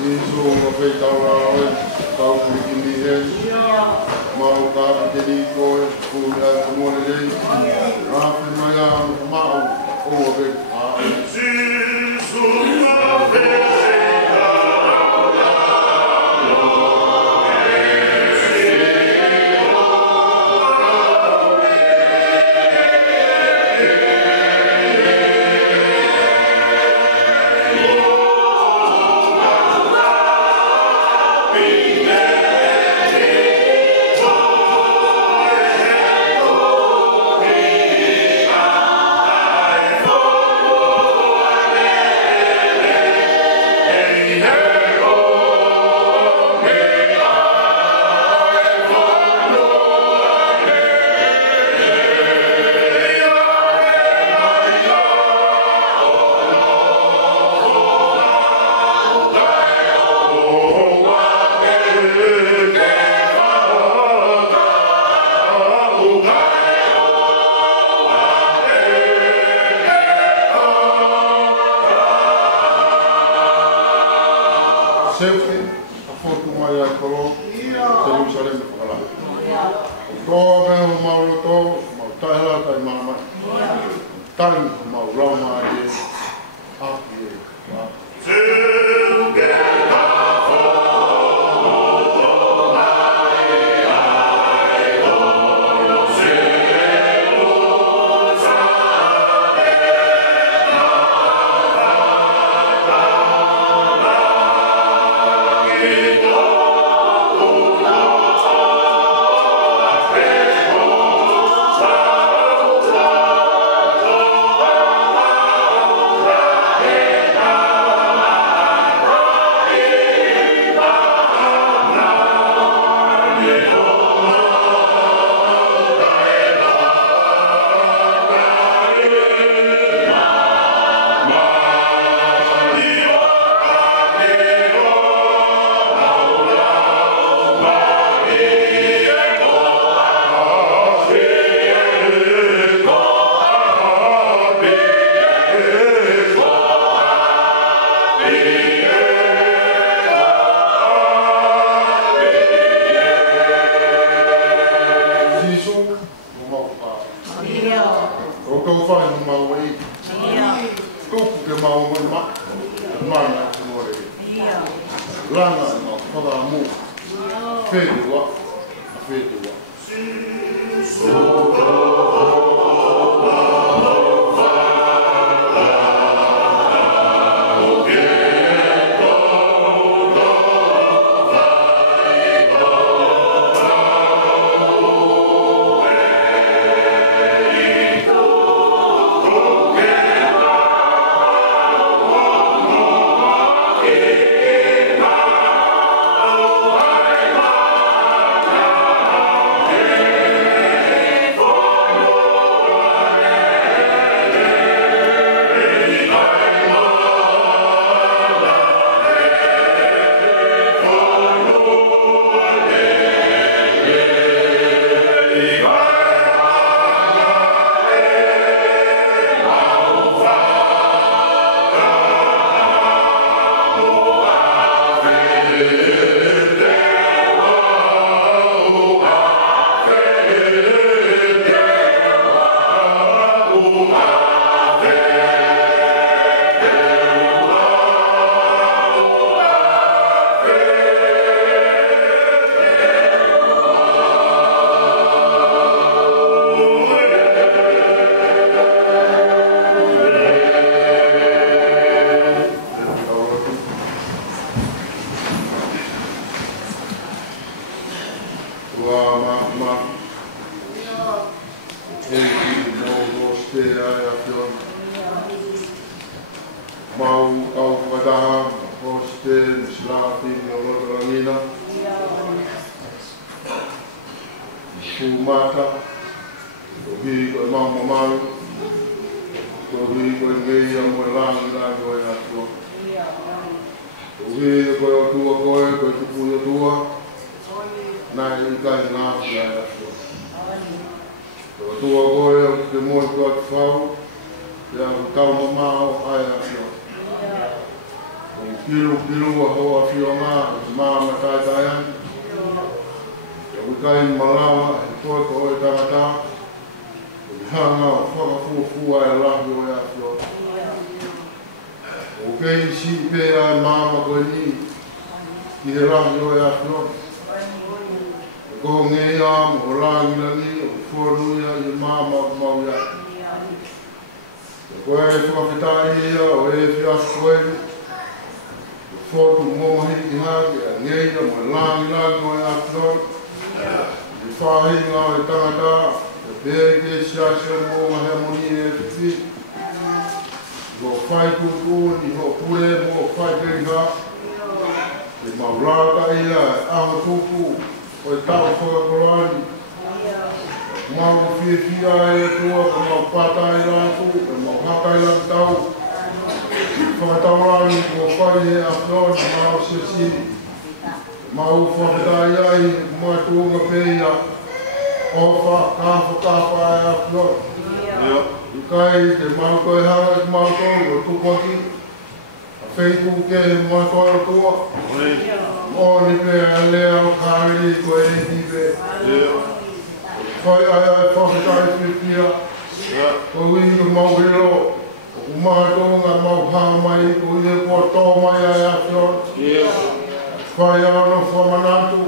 Isu ngapai tahu tahu begini kan, mau kami jadi koi, punya semua lagi, rapi mayang mau, oh okay. Sempre a foto mai al colo, Jerusalem fala. Todo o Mauro to, Mautala tai mama. Tan Mauro mai aqui. Kilu hoa whionga, mama tātāian. Wikai malawa, koe koe tangata. Hanga whakafuafua e lahi o ea whio. O kei si pēra e mama koe ni, ki he lahi o ea whio. Ko ngei am, o langilangi, o whoanuia i mama o mau ia. Koe e whakawhitai ia, o e whias koe. Foto momahi ki hake, a ngeira mo langilangi o ea whio. I whahinga o e tangata, e pēke siasio momahi moni e whiti. Ko whai kukuni, ko pure mo whai keriha. E maurata ia, e aho tuku. O e tau whakakorani. Mau whiwhia e tua, ka mau pata i rātu, ka mau haka i rātu tau. Whakataurani ko whai he a whiona, mau siasini. Mau whakatai ai, mai tūnga pēia. O whakawhakawha e a whiona. Kai te mau koe hanga ki mau tōru o tūpaki. Wheiku ke mai koe o tua. Mōni pēr a lea o kāriri ko e hiwe. Whai ai whakatai whiwhia. Ko wini ko mau riro. O ku mātonga mau pāmai ko ie kua tō mai ai a whion. Whai ana whamanatu.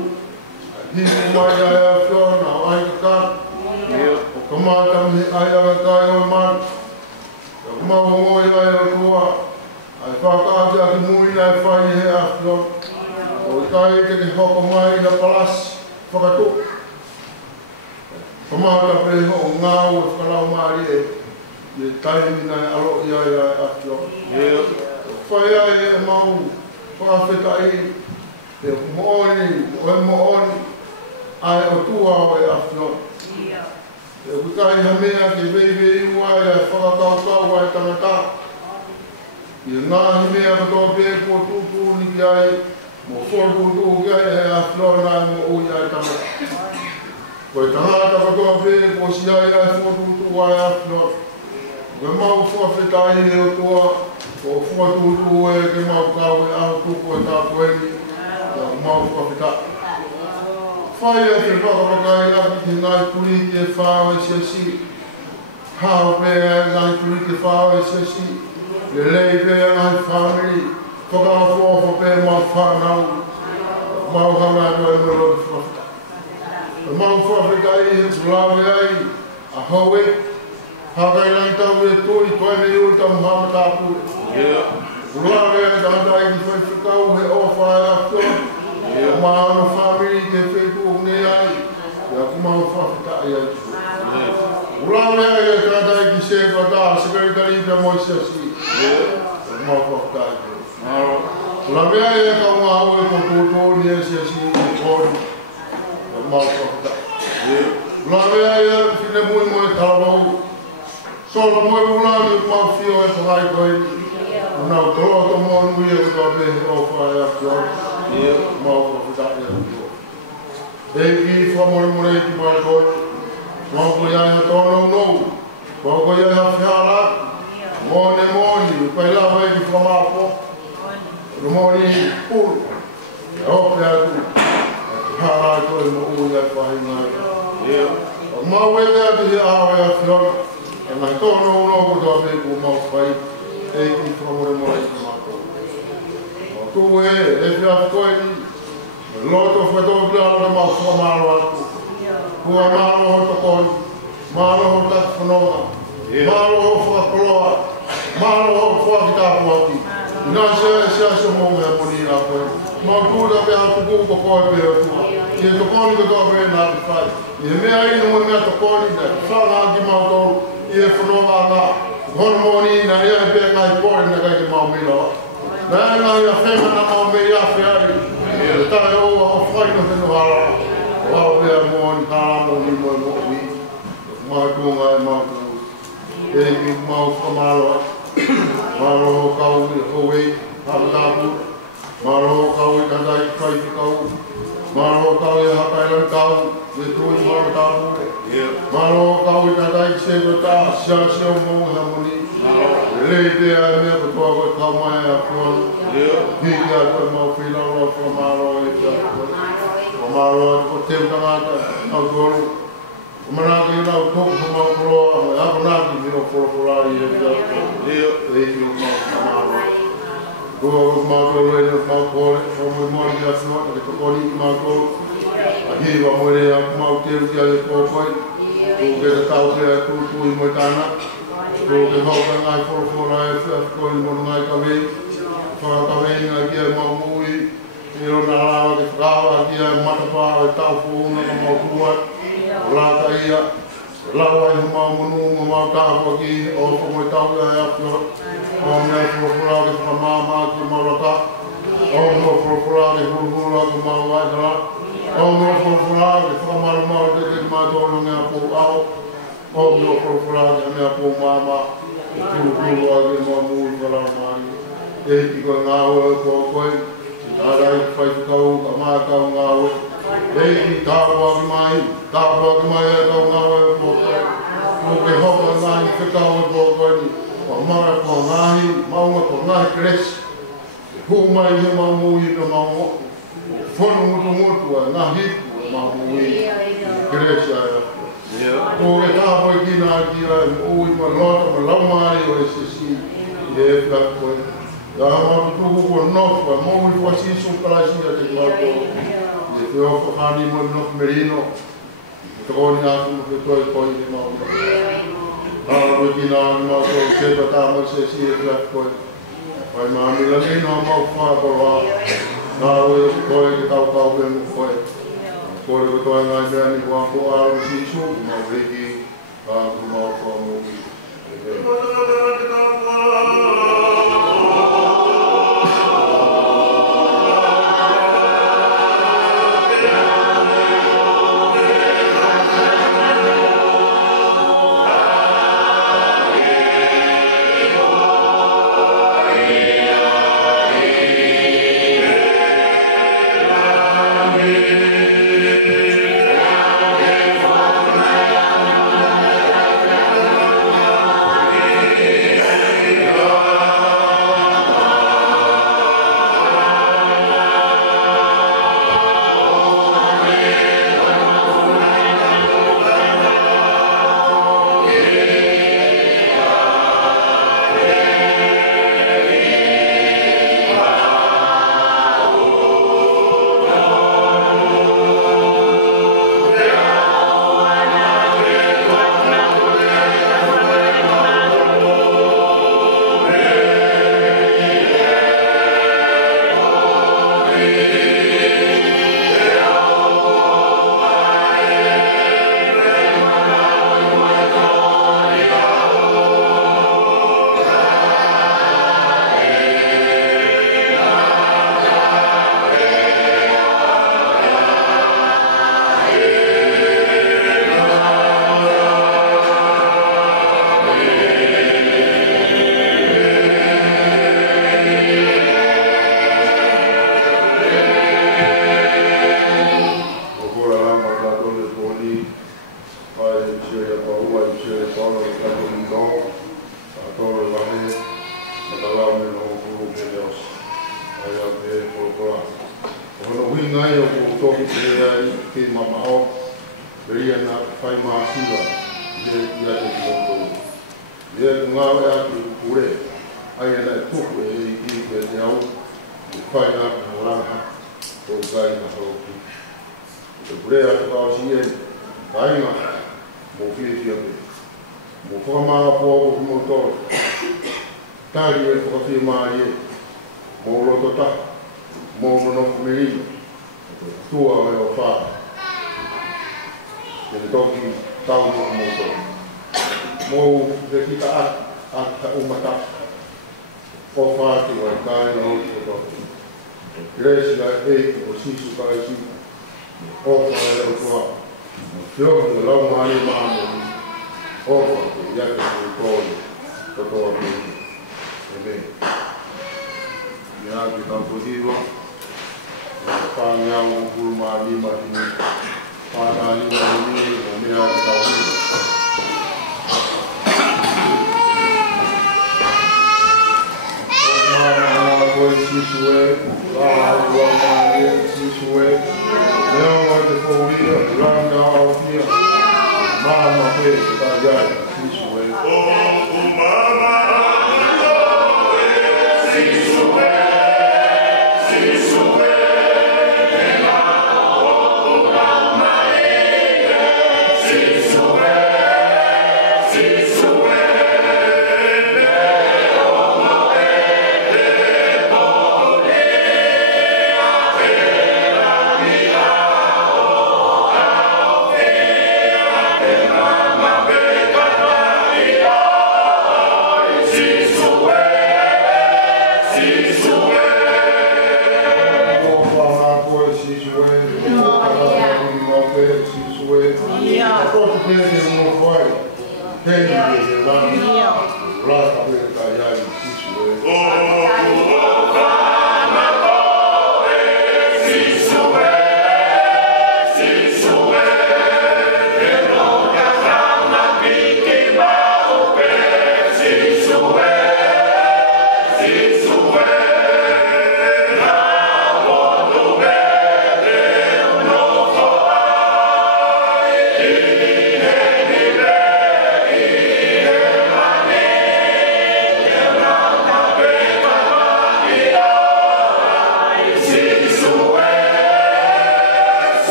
Hiku mai ai a whion au aikaka. O ka mātami ai a kai o man. O ku mau ngoi ai o tua. Ai whakaati a ki muina e whai he a whion. O kai te ki hoko mai na palas, whakatu. Whamata pe ho ngāu e whakarau maari e taimi nei alo ia ia e atio. Whai ai e mau whakawhetai e mooni, o e mooni, ai o tua o e atio. E wikai ha mea ke veivei ua e whakakaukau ai tangata. I ngāhi mea katoa pe ko tupu ni ki ai, mo whorkutu kia e a whiona mo ui ai tangata. Ko e tangata katoa pe ko si ai whorkutu ai a whiona. Ko e mau whawhetai e o toa, ko whorkutu e ke mau kau e aho tuku e tā koeni, ko mau whawhetai. Whai e te whakawakai api ki ngai kuri ke whao e siasi. Hao pe e ngai kuri ke whao e siasi. Le lei pe e ngai whaneri. Whakawhawha pe mau whanau. Mau hanga e mai mero te whawhita. E mau whawhita i he tulawe ai. A haue. Hakai nai tau e tui koe me ui tau muhama tāpure. Tulawe ai tata i ki whaiwhikau he ofa e a whiona. O maana whamiri ke wheku nei ai. Ia ku mau whawhita i ai. Ulawe ai e tata i ki sewa tā. Sekaritari te moisiasi. Mau whawhita i ai. La mea e ka ngā hau e kōtōtō ni e siasi i kōri. Mau whakata. La mea e whine mui mo e tarawau. Sola mo e ulani mau whio e whakai koe. Nau toro to mōnu i e kua pehe o whae a whio. Mau whakata i a whio. E ki whamore i ki mai koe. Mau koe ai ha tōnau nou. Mau koe ai ha whiara. Mōne mōni. Pai lawa e ki whamāpo. Rumori pūru, e hope atu, e hara koe mo ui ai whahinga ai. O mau e mea te he aho e a whiona, e nai tōna uno kotoa me ko mau whai, e ki whamore mo ai ki mako. O tū e whiafi koe ni, e loto whato whiara ke mau whamaro atu. Kua maro ho tokoni, maro ho taku whanonga, maro ho whakapoloa, maro ho whakitapu ati. Nā se mo me moni nā koe. Mau tūra pe a tuku ko koe pe o tua. I e tokoni ko toa pe nā te whai. I e mea ino mo mea tokoni nei. Whanga ki mau toru. I e whanonga ngā. Hono moni nā ia e pe ngai kore nā kai ke mau mila wa. Nā e ngā ia whema nā mau me ia whiari. E tae o a whai no tenu hara. Wao pe a moni hara moni mo e mo ui. Mau tūnga e mau tūru. E ki mau whamaro ai. Maro kau i hoi, hapatapu. Maro kau i tandai whaifi kau. Maro kau i hapailan kau, e tui hapatapu. Maro kau i tandai sewa tā, siasio mou hamoni. Lei te a mea katoa koe kau mai a puanu. Hiki atua mau whilaura whamaro e pia koe. Whamaro ko teo tangata au tolu. Manaki nau toku sa mau kuroa, mai ako naki mino whorowhorari e pia koe. E hiki o mau whamaro. Kua mau tolu e mau kore, whamoi mori ki atua, ke tokoni ki mau tolu. A hiwa moere a mau teo ki a e kōkoi. Kua ke te tau ke a kūtui mo tāna. Kua ke hauka ngai whorowhora e pia koe mono ngai kawei. Whakawei ngai ki a mau mui. E rona rawa ke whakawa ki a matapā e tau whūna ka mau kuat. Rata ia, lawa i mau monu, mau tāpua ki o whamoi tau e a pia. O mea whorowhora ke whakamāmā ki mau rata. O mea whorowhora ke hurhura ke mau waitara. O mea whorowhora ke whakamaru mau te te mātoro ngā pō ao. O mea whorowhora ke mea pō māma. E hurhuru a ke mau mui wharau māri. E tika ngā ua kua koe. Tārai whai whakau ka mākau ngā ua. E ki tāpua ki mai. Tāpua ki mai e kau ngā ua kua koe. Ko ke hoka ngāhi whakau e kua koe ni. Wa mara kua ngāhi, maunga kua ngāhi kresi. Hu mai he mau mui ka mau moku. Whono mutu a ngā hiku a mau mui. Kresi a e. Ko ke tāpua ki nā ki a ui ma lota ma laumari o e sisi. E whia koe. Ka mau tuku kua nofu a mau i kua sisu kalasi a te kato. E te ofa hani mo nofu merino. Te koni atu mo ke toi koi te mau. Tāra koe ki nā ni mau koe sepa tāma se si e whia koe. Pai maami la ni nā mau whākoroa. Tāra koe koe ke tau tau pe mo koe. Koe ko toi ngai mea ni kua ko aro sisu. Mau reki. Ka ku mau kua mo. Sisue, Wamari, Sisue, Leo de Folia, Ranga Ofia, Mama Face, Kajai, Sisue. Oh, Mama, Sisue, Sisue.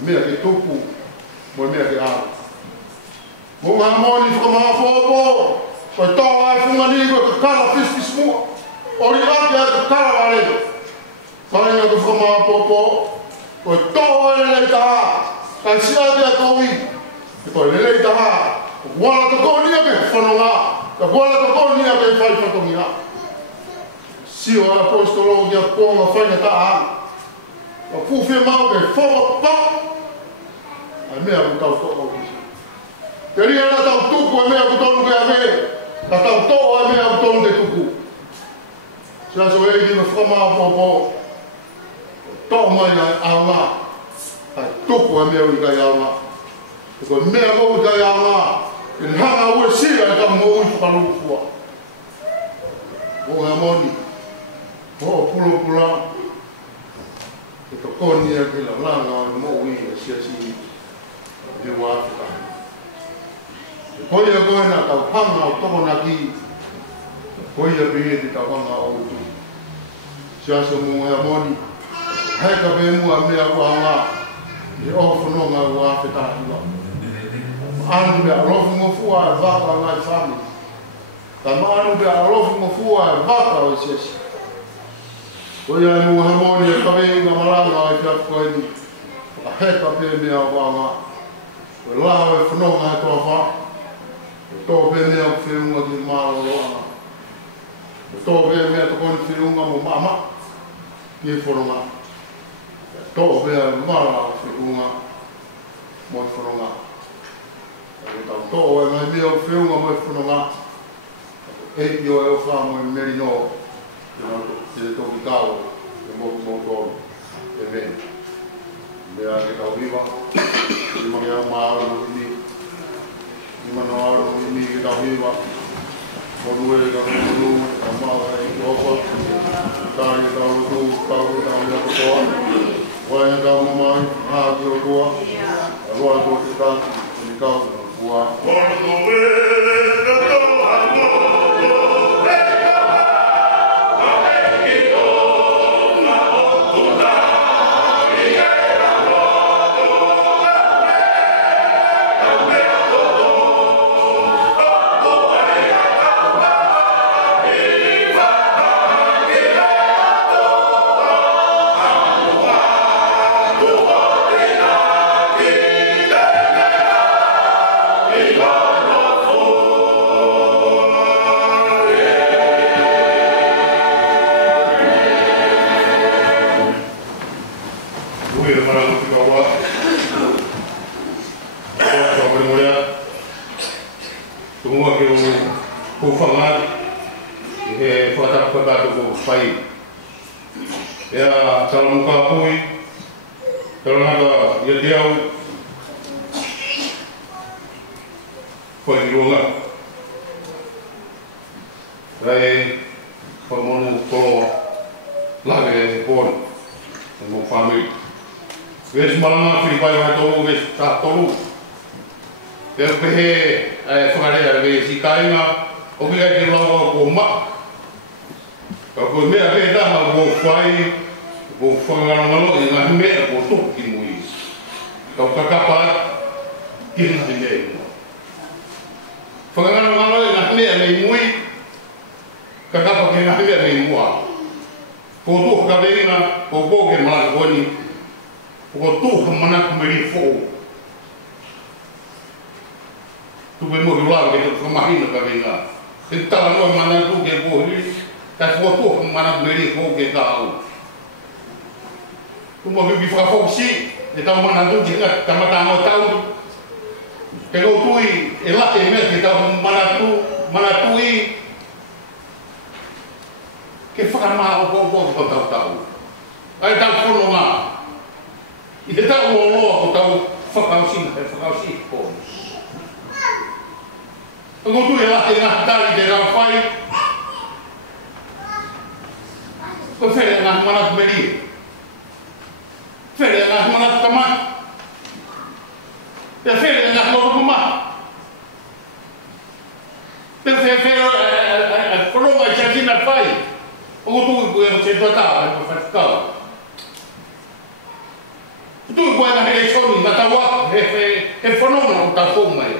mea ke tupu, mo mea ke ao. Mo ngā moni whakamahapopo, koe tō ai whungani koe ka kara pispis mua. Ori ake ai ka kara wale. Kainga ka whakamahapopo, koe tō ai lelei taha, kai siate ai koui. Koe lelei taha, wala ta kōnia ke whanonga, ka wala ta kōnia ke whai whatongia. Sio a apostolo ki a pōnga whainga taha. Ka pūwhia mau ke whawa pau. Ai mea ku tau tō au kisi. Te ria na tau tuku e mea ku tonu ke a me. Ka tau tō e mea ku tonu te tuku. Sia so e ki na whamaa pōpō. Tō mai ai au ngā. Ai tuku e mea ui kai au ngā. E koe mea ui kai au ngā. E ni hanga ue sira e ka mo ui whakalu fua. O ngā moni. O pulo pula. E to koni e ki la langa o mo ui e sia si. E wāwhika. E koi a koe na tau hanga o toko na ki. Koi a pēhe te tau hanga o utu. Sia so mo e moni. Heka pe mua mea kua ngā. E ofu no ngā wāwhika iwa. Anu mea rofu ngofua e waka ngai whami. Ta maanu mea rofu ngofua e waka o sia si. Koi a mua he moni e kawe ngā maranga e kia koe ni. Heka pe mea wanga. Koe lao e whanonga e toa wha. Tō pe mea o whiunga ki māro roanga. Tō pe mea to koni whiunga mo mama. Ki e whanonga. Tō pe a mara o whiunga mo e whanonga. Tō e mai mea o whiunga mo e whanonga. Epi o e o wha mo e meri no. Te toki tau. E mo tōru. E meni. Mea ke tau viva. I mangi au maaro mo ini. I mano aro mo ini ke tau viva. Monu e ka monu, ka maa e ki opa. Tāni tau rutu, tau tau ia kotoa. Waina tau mamai, haa ki o tua. A roa tō ki tā, ni kau tau kua. Monu e ka tau hamo. Tu buena elección. toni matawa e whanonga o ta fōu mai.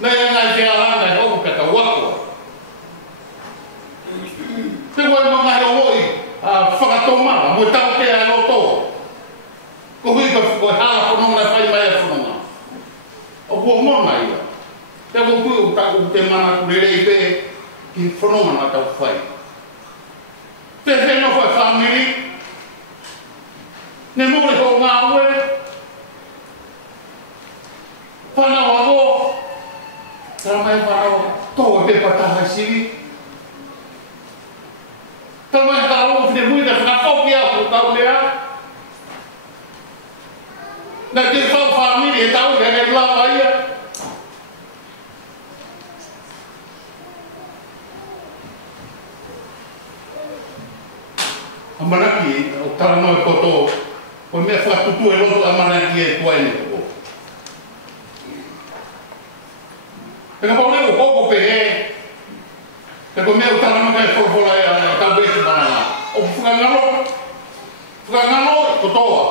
Nei ngai te alanga e oku kata wakua. Te wai mga heo hoi whakatomara, mo tau te a loto. Ko hui ka hala whanonga e whai mai a whanonga. O kua mona ia. Te kui o taku te mana kurerei pe ki whanonga na tau whai. Te wheno whai whamiri. Ne mōre ho ngā ue. Whanau a o. Tara mai whanau tō e pepa taha siri. Tara mai tālo whine mui na whakakopi a ko tau lea. Na te whau whamiri e tau lea e lawa ia. Amanaki, o tara noi koto, o mea whakatutu e loto amanaki e kuaine koko. Te ka pauleko koko pe he, te ko mea utara noi e whorwhora e tau besi manana. O whakangano kotoa,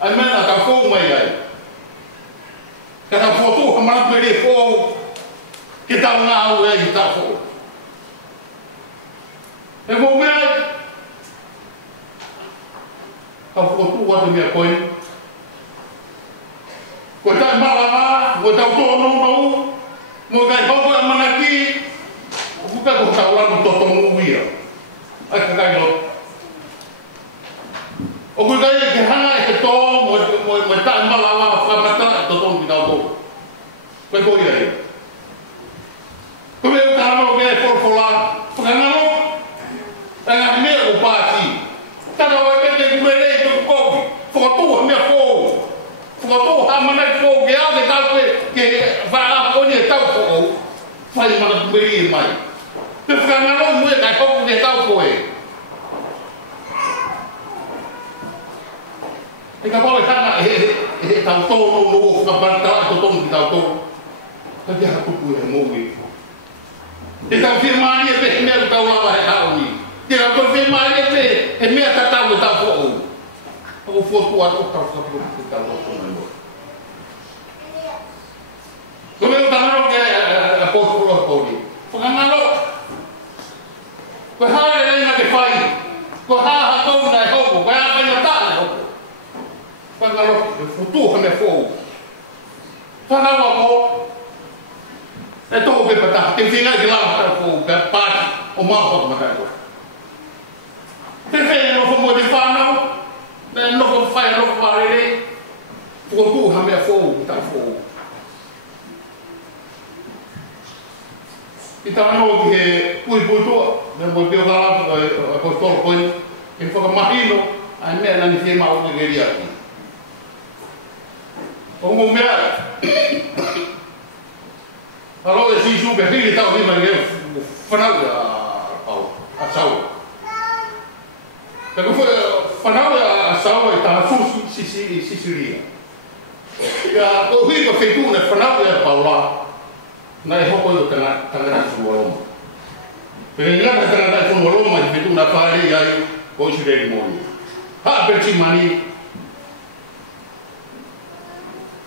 ai mena tau kou mai ai. Ka tau whotu amanaki meri e whou, ki tau ngā au e i tau whou. E mo mea ai, kau whakatu watu mea koe. Koe tai marama, koe tau tōno nau, mo kai hoko e manaki, o kuka ko tau lanu totongu uia. Ai ka kai lo. O koe kai e ke hanga e ke tō, mo tai marama, whamata e totongu ki tau tō. Koe koe ia ia. Koe mea utahano ke e whorwhora, whakangano, e ngā mea o pāti. Tana wai pete kumere e tuku kopi, whakatoa mea fōu. Whakatoa hamanai fōu ke au ke tau ke whaakoni e tau fōu. Whai mana kumere e mai. Te whakangaroi mue kai hoku ke tau koe. E ka pau e tana e tau tōno no o whakabarata e totomu ki tau tō. Ka te hakupu e mōi. E tau whirmani e pehe mea tau lawa he haoni. Tira koe whirmani e pehe. E mea tatau e tau fōu. Ako fōtu atu tau whakapu ki tau loto mai mo. Ko mea utanaro ke a pōturo a kōri. Whakangaro. Koe hae reina ke whai. Koe haha tōna e hopo. Koe haha whaina tāna e hopo. Whakangaro. E fōtu ha mea fōu. Whakangaro ko. E tōko pe pata. Te whingai ke lawa tau fōu. Pe pāti o maa hoto matai koe. Te whene no whamoe te whanau, ne noko whai noko wharere, whakatu ha mea fōu ki tau fōu. I tā anō ki he pui toa, me mo pio kala a koe tolo koe, e whakamahino, ai mea nani whee mao ke geri aki. O ngō mea, alo e sisu ke hiri tau hima i whanau a sau. Tako foi whanau a saua i tāna fūsi sisiria. Ia ko hui ka whetūne whanau e paula, na e hoko i o tangarai whanau. Pene ngana tangarai whanau mai whetūna whare ai ko isireri mōni. Haa perti mani.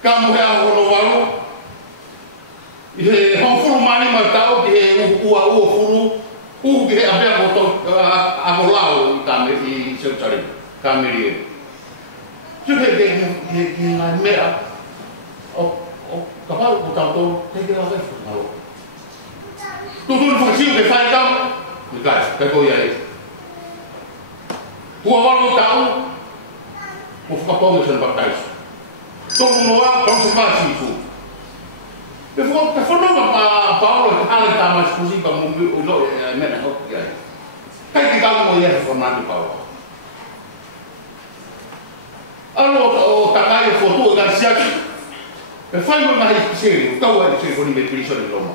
Ka mohe a hono waru. I he honfuru mani ma tau ki he ua furu. Ki he apea koto a holao i kameri i seutari, kameri e. Tuke he ngā mea o kaparu ko tau tō, te kira wefu ngaro. Tūtūni whakasiu ke whai tau, ni kai koi ai. Tua walo tau, mo whakaponga sana bakaisu. Tōku noa, pangsa pāsi i fū. Te whanonga Paulo e ala tā mai spusi pa mumi o lo e mena hoki ai. Kai ki tau mo ia whanani Paulo. Alo o takai e whotu e gansiaki. E whai mo mahi kiseri, o tau ai kiseri koni me pirisone loma.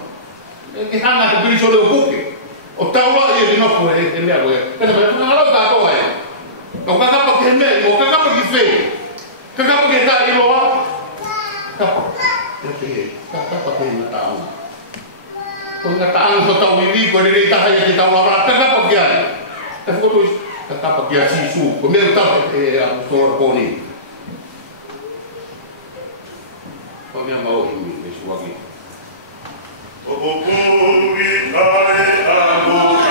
E hanga ke pirisone o buke. O tau la e rinoko e mea koe. Kena mai whangarau tātou ai. O kakapa ke me, o kakapa ki whee. Kakapa ke tā i loa. Kapa. Kakapa ke ngā tāunga. Ko ngā tāunga so tau i riko, rei taha i te tau lavara, kakapa ki ai. Te whotu kakapa ki a sisu, ko mea utau e a kusora kōni. mea mau imi e suagi. O pupuri tae amuri.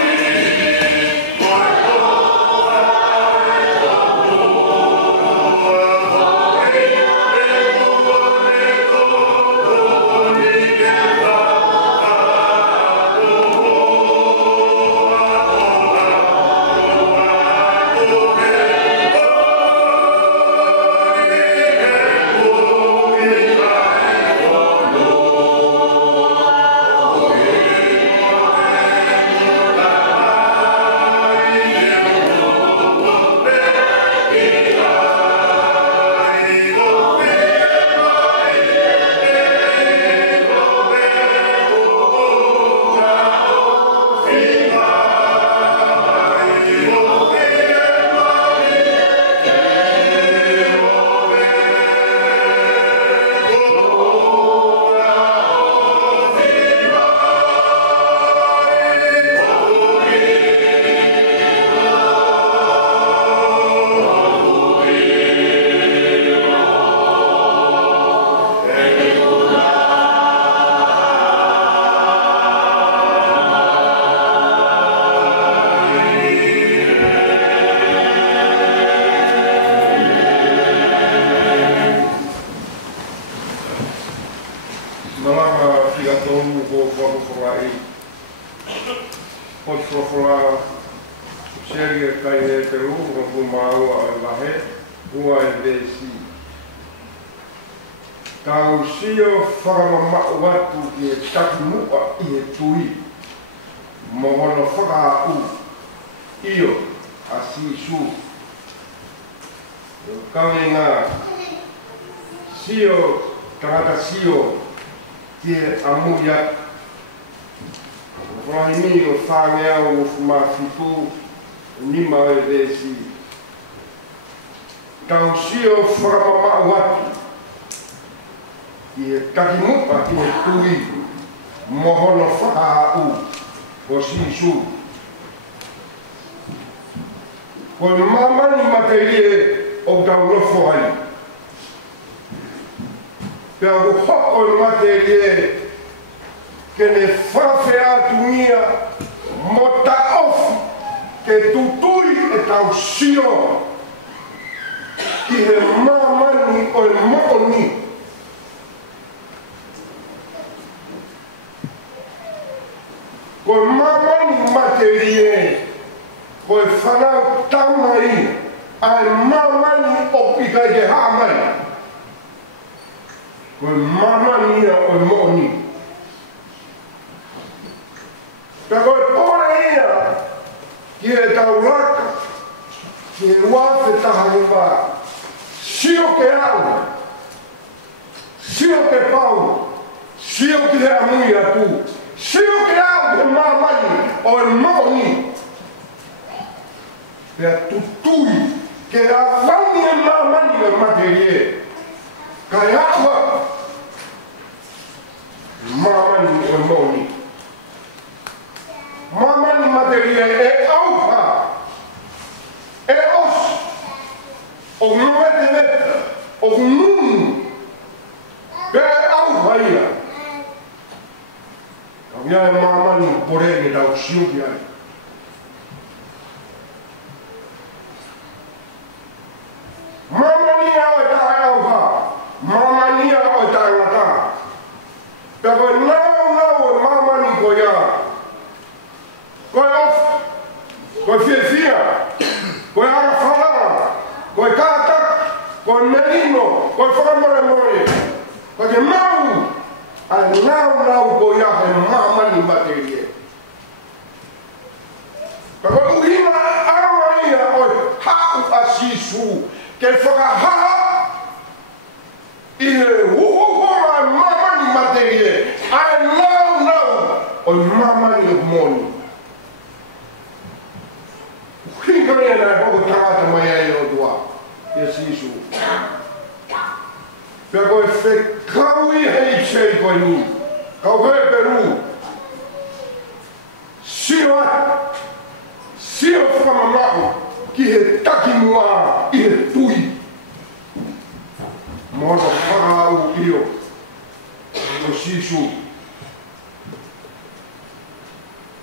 sisu.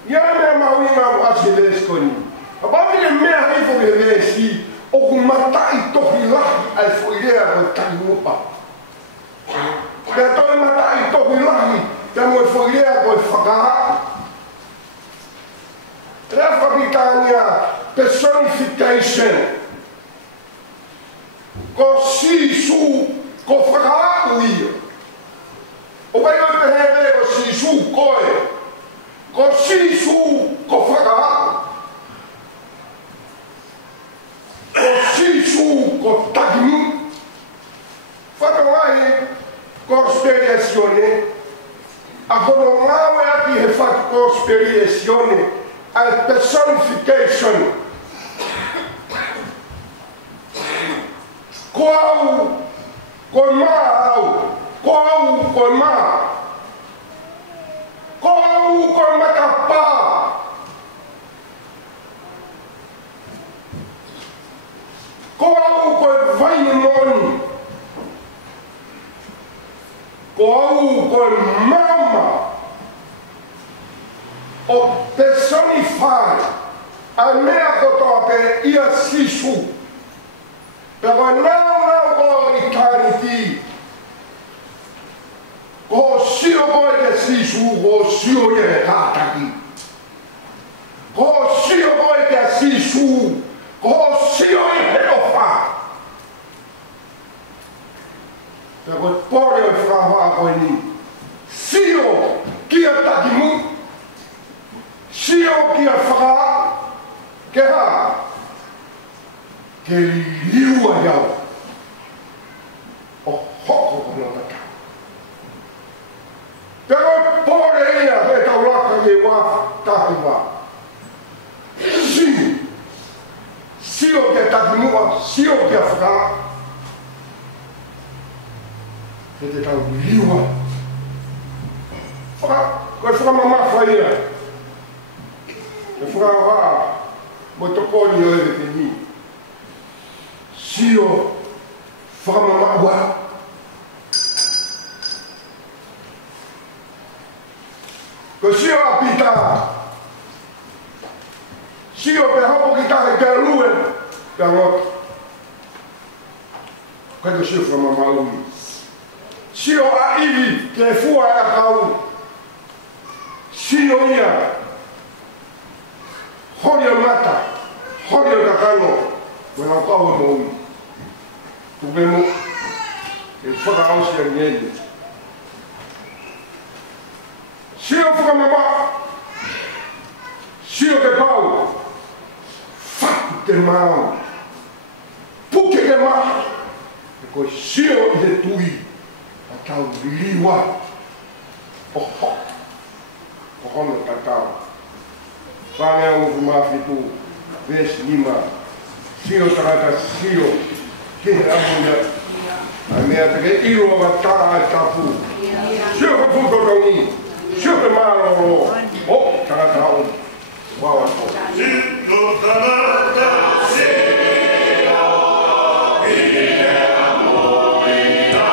Ia mea mauinga o asile skoni. Abawi le mea haifo le lesi o ku matai tohi lahi ai fuirea o taimupa. Pea toi matai tohi lahi te mo fuirea o whakaha. Rea whakitania personification. Ko sisu ko whakaha ia. O pai o te hele o sisu koe. Ko sisu ko whakaha. Ko sisu ko takimu. Whakawai ko speriazione. A kono ngawe ati he whak ko speriazione. A personification. Ko au, ko maa au, ko au, ko maa. Ko au, ko makapa. Ko au, ko vaimoni. Ko au, ko mama. O personify a mea kotope ia sisu. Pero não ko eternity. Ko sio ko e sisu, ko sio e tataki. Ko sio ko e sisu, ko sio e heofa. Pero pore o fraha ko ni. Sio kia takimu. Sio kia fra. Que ha. Que liua iau o hoko o no tata. Pero pore ia he tauraka e wa tahiwa. Sio ke takimua, sio ke whaka. He te tau liua. Koe whakamama whaia. E whakawa mo tokoni o ere te ni. Sio whakamama ua. Ko sio apita. Sio pe hapo ki tahe te lue. Pe ngot. Koe ko sio whakamama ui. Sio a iwi ke fua e a kau. Sio ia. Hori o mata. Hori o kakano. Wena kau e mo ui. Tubemo. E whakaausi a ngeni. Sio whakamama. Sio ke pau. Whaku te mau. Puke ke maha. E koe sio i te tui. A tau liwa. Oho. Ohono tatau. Whanea ufu mawhitu. Ves lima. Sio tarata sio. Ke amuia. A mea teke iro wa taa e tapu. Sio ka puto tongi. Sio ke maro. O, tarata o. Wawa to. Sino tarata sio. Ine amorita.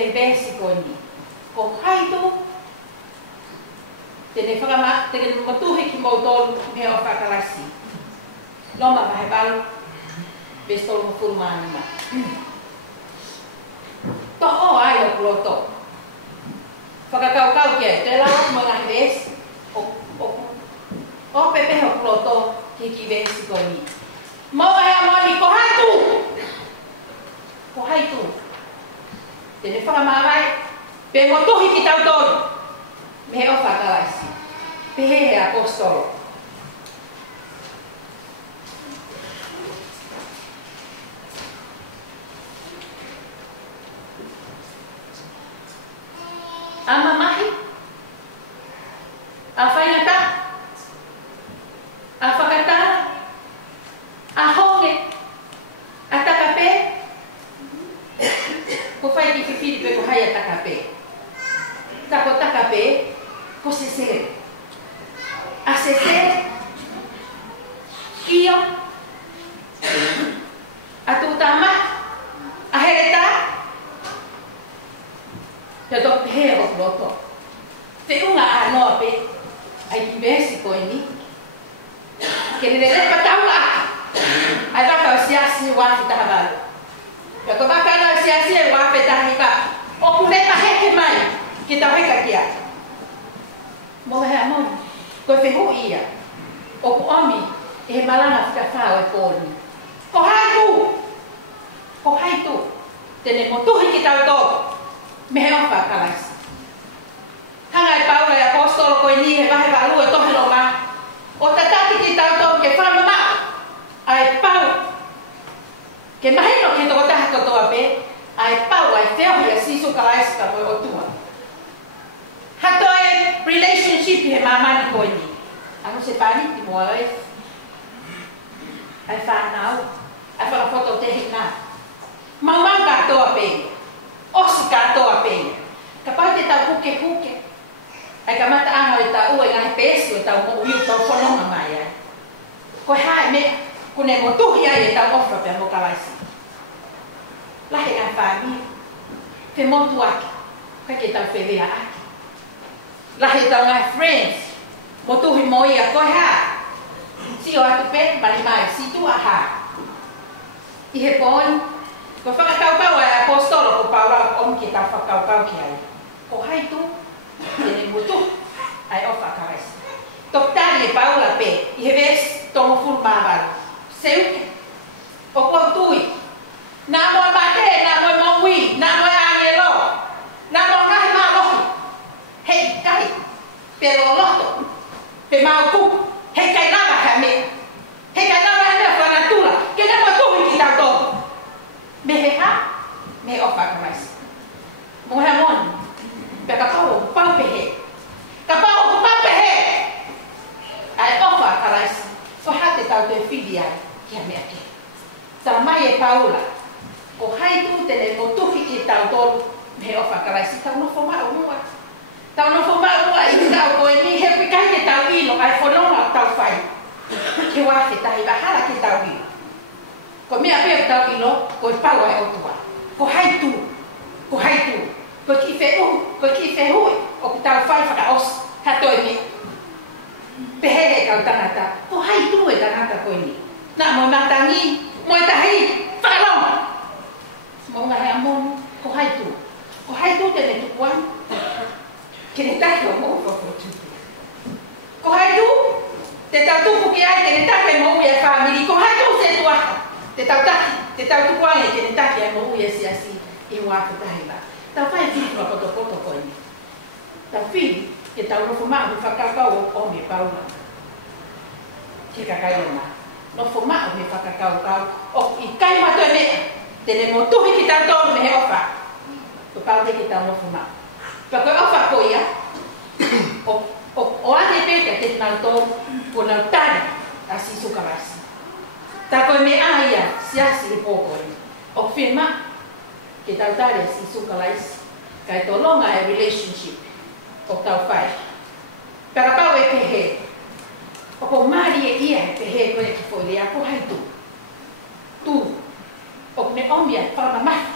he besi ko ni. Ko hai tu tene whakama, tene matuhi ki mautolu me o whakalasi. Loma mahe balu, bestolu mo fulmani ma. To o ai o kuloto. Whakakau kia, te lau mga he besi. O pepe o kuloto ki besi ko ni. Mau ai amoni ko hai tu. Ko hai tu. Tene whakama mai, pe motuhi ki tau tolu. Me o whakalasi. Pehe he apostolo. Ama mahi. A whainata. A whakatara. A honge. A takape. Ko whai ki whiwhiri pe ko hai a takape. Tako takape. Ko sesere. A sesere. Iyo. A tutama. A hereta. Te tok he o loto. Te unga anoa pe. Ai ki besi ko ini. Ke le pataula. Ai baka o siasi wa ki tahabalu. Pe ko baka na siasi wa pe tahiba. O kuleta heke mai. Ki tau heka kia. Mo he amon. Ko fe hu ia. O ku omi e he malanga fika whao e pōni. Ko hai tu. Ko hai tu. Tene motuhi ki tau tō. Me he o whakalasi. Hanga e Paula e apostolo ko i ni he wahe walu e tohe lo ma. O tataki ki tau tō ke whamama. Ai Pau. Ke mahino ki toko taha kotoa pe. Ai Pau ai whiahui a sisu kalaisi ka moe o tua. Hato e relationship he mamani ko i ni. Ano se pani ti moa e. Ai whanau. Ai whakapoto te hina. Maumau katoa pe. Osi katoa pe. Ka pau te tau huke. Ai ka mata anga e tau e ngahi pesu e tau mo uiu tau whanonga mai ai. Koe hae me, kune mo tuhi ai e tau ofra pe mo kalaisi. Lahe ngai whani. Fe motu aki. Koe ke tau whewea aki. Lahe tau ngai friends. Mo tuhi mo ia koe ha. Si o atu pe, mani mai, si tu aha. I he poni. Ko whakakaukau ai apostolo ko Paula om ki tau whakaukau ki ai. Ko hai tu, tene mutu, ai o whakaraisi. Tok tari e Paula pe, i he ves tomo fulmāwaru. Seuke, o kau tui. Nā moe mate, nā moe maui, nā moe angelo, nā moe ngahi mālohi. Hei kai, pe lo loto, pe mauku, hei kai lava hea mea. Hei kai lava hea mea whanatula, ke nā moe tuhi ki tau tōku. Me he ha, me o whakaraisi. Mo hea moni, pe ka pau o pau pehe. Ka pau o pau pehe. Ai o whakaraisi, o hate tau te whiri ai, kia mea ke. Tara mai e Paula, ko hai tu tene mo tuhi ki tau tolu, me o whakaraisi, tau no whamau mua. Tau no whamau mua i tau koe ni, he pikai te tau ilo, ai whanonga tau whai. Ke wahe tahi wahara ki tau ilo. Ko mea pia tau ilo, ko i pau ai o tua. Ko hai tu. Ko ki fe hui, o ki tau whai whakaos, hatoi me. Pehere kau tangata, ko hai tu e tangata koe ni. Nā moe matangi, moe tahi, whakalong. Mo ngahe amon, ko hai tu. Ko hai tu tene tukuan. Kene tahi o mo whakotuku. Ko hai tu, te tau tuku ki ai, kene tahi mo ui e whamiri. Ko hai tu se tuaka. Te tau tukuan e kene tahi e mo ui e siasi i wako tahi ba. Tau whai whiri wa koto koe ni. Tau whiri, ke tau rofo maa hui whakakau o me Paula. Ke kakai o maa. Rofo maa hui whakakau kau. O i kai mato e mea. Tene mo tuhi ki tau tonu me he ofa. O pau te ki tau rofo maa. Pako e ofa ko ia. O ate peka te nau tonu. Ko nau tani a sisu kawasi. Ta koe me aia siasi i pōko ni. O whirma. Ke tau tare si suka laisi. Kai tō longa e relationship. O tau whai. Pera pau e pehe. O ko mari e ia e pehe koe ki fōi lea. Ko hai tu. Tu. O ne omia whamamahi.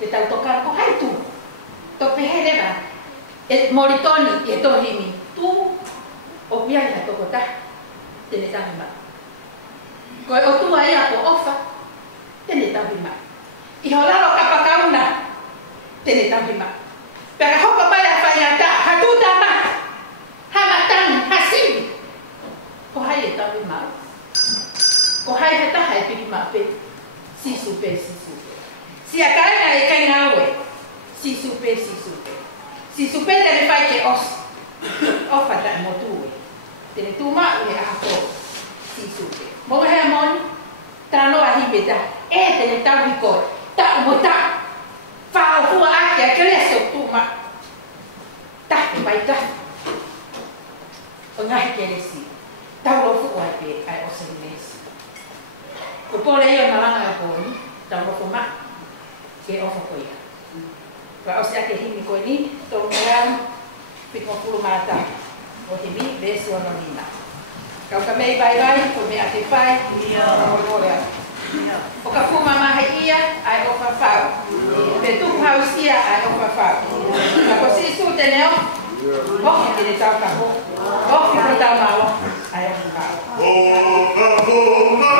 Ke tau tokara ko hai tu. peheleva. Et moritoni e tohimi tu o pianga toko ta tene tama. Ko o tu ai ko ofa tene tama. I holalo kapakauna tene tama. Pero hoko baya fayata hatuta ma. Hamatan hasim. Ko hai tama. Ko hai hata hai pima pe. Sisu pe. Si akana e kai ngawe. Sisu pe. Si supete le fai che os ofata motu tene tuma e ako si supe mo he mon trano a hibeta tene tawi ko ta mota fa fu a che cresce tuma ta baita ngai che si ta lo fu a pe ai osenesi ko pole io na langa ko ni ta lo fu ma che ofa ko ya Wa o se ake himi koe ni, tolu meau, piko pulu mata. O te mi, besu ono nina. Kau ka mei vai, ko me ate whai, o ka puma maha ia, ai o ka whau. Pe tuku haus ia, ai o ka whau. Ka ko si su te neo, hoki tene tau ka ho. Hoki ko tau malo, ai o ka whau. O ka puma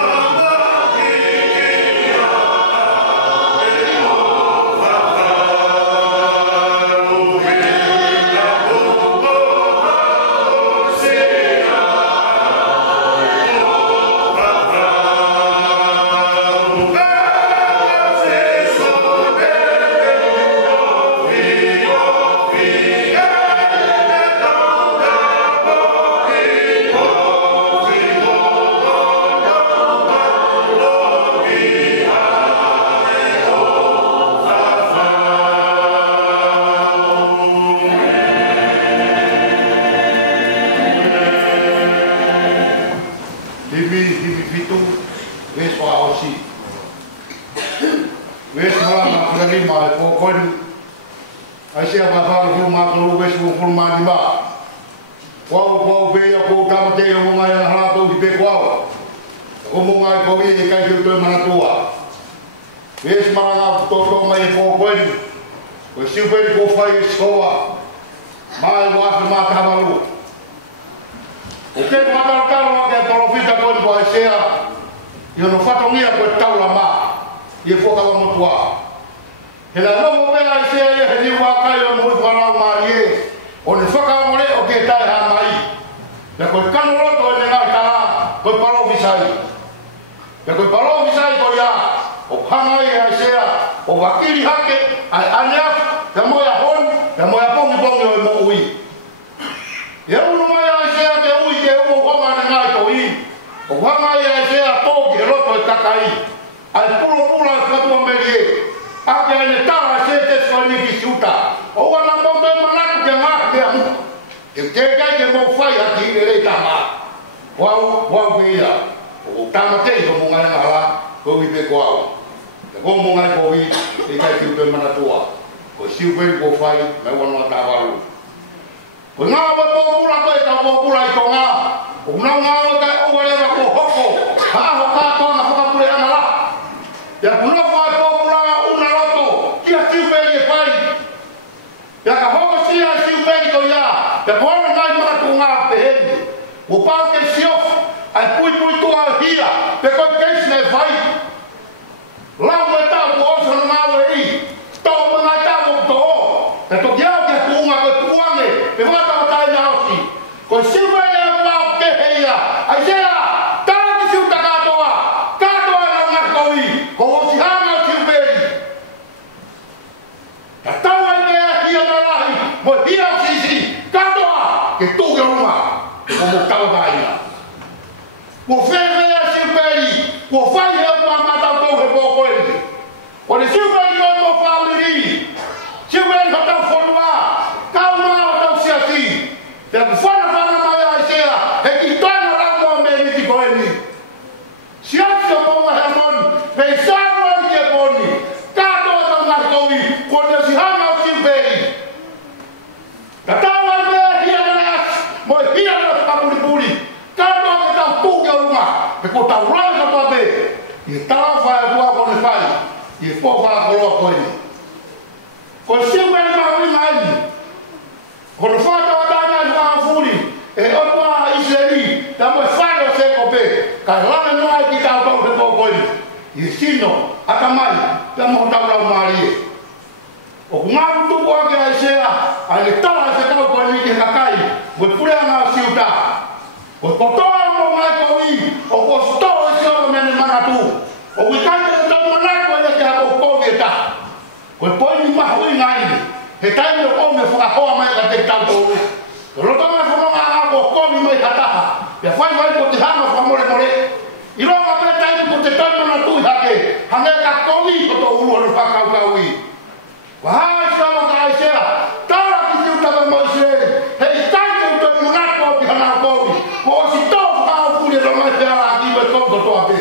Ko siu ka ni maui mai. Ko no fata o tana ni maafuri. E otua Israeli. Ta mo fata o se kope. Ka lana no ai ki tau tau te pokoi. I sino. Aka mai. Ta mo tau tau marie. O kungaru tuku ake ai sea. Ai le tala se tau koe ni ke kakai. Mo pule ana o siuta. O potoa mo ngai koui. O ko stoa e sioro mene manatu. O wikande o tau manako ane ke hako kovi e ta. Koe poi ni mahu i ngai. He taimi o kome whakakoa mai ka te tau tōru. Ko roto mai whanonga ako kovi mai hataha. Pia whai wai ko te hanga whamore more. I roga pere taimi ko te tau manatu i hake. Hange ka kovi ko to uru anu whakau kaui. Ko haa isawa ka aisea. Tara ki tiutaka mo Israeli. Hei taimi o tau manako ki hana kovi. Ko osi tau whakau kuri ro mai whiara aki mai koko toa pe.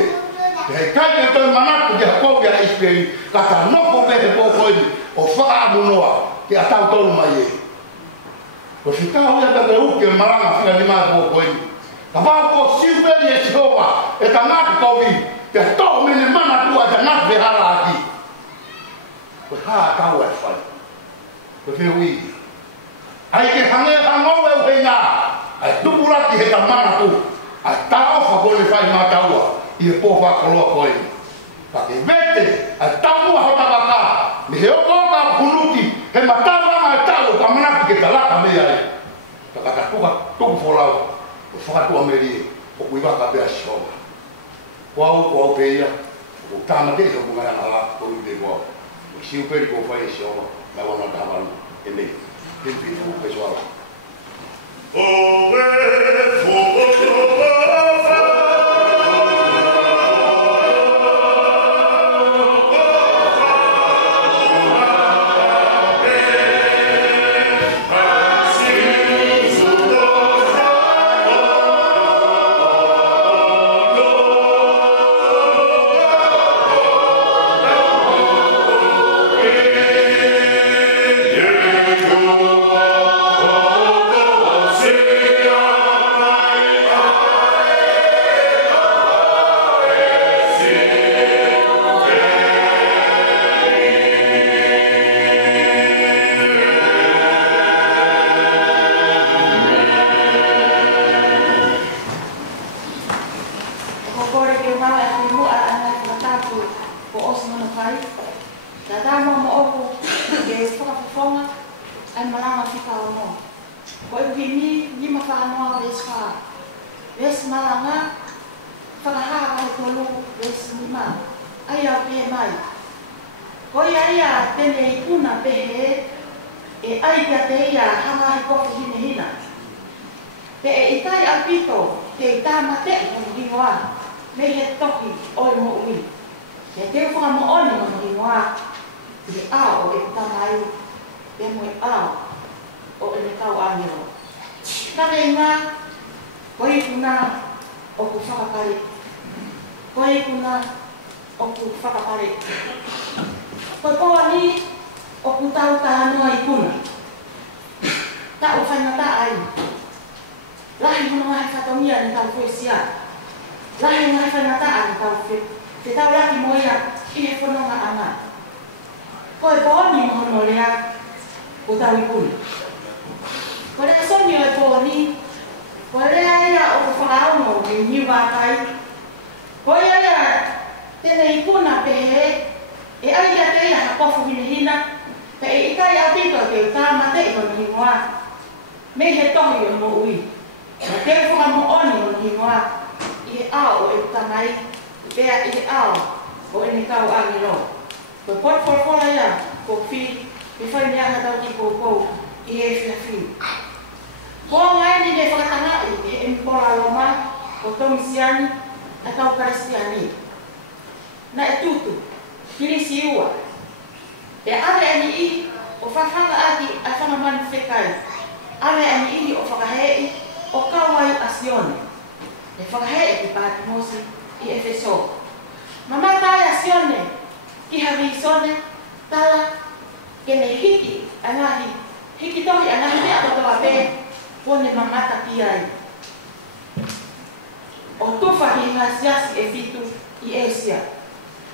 Hei kai o tau manako ki hakovi a Israeli. Kata noko pehe pōkoini. O whakaamunoa ki a tau tolu mai e. Ko si ka hui a tate uke maranga whina ni mai pōkoini. Ka whao ko siuperi e Sihova e ta ngāki kovi. Te tō mene mana tua te ngāki ve hara aki. Ko haa tau e whai. Ko te hui. Ai ke hange hangau e uhe ngā. Ai tupuraki he ta mana tu. Ai ta ofa kone whai mā taua. I e pōwha koloa koini. Ka ke vete. Ai taua hota waka. Ni he oko ka punuki. He matawa ma e tau ka manaki ke talaka me ai. Ka kata tuka tuku wholau. O whakatua meri o kuiwaka pia Sihova. Ko au peia. O tāmate o kungara ngala o ute kua. O siuperi ko whai Sihova. Mai wana tāwaru e mei. Pinpi o pesoala.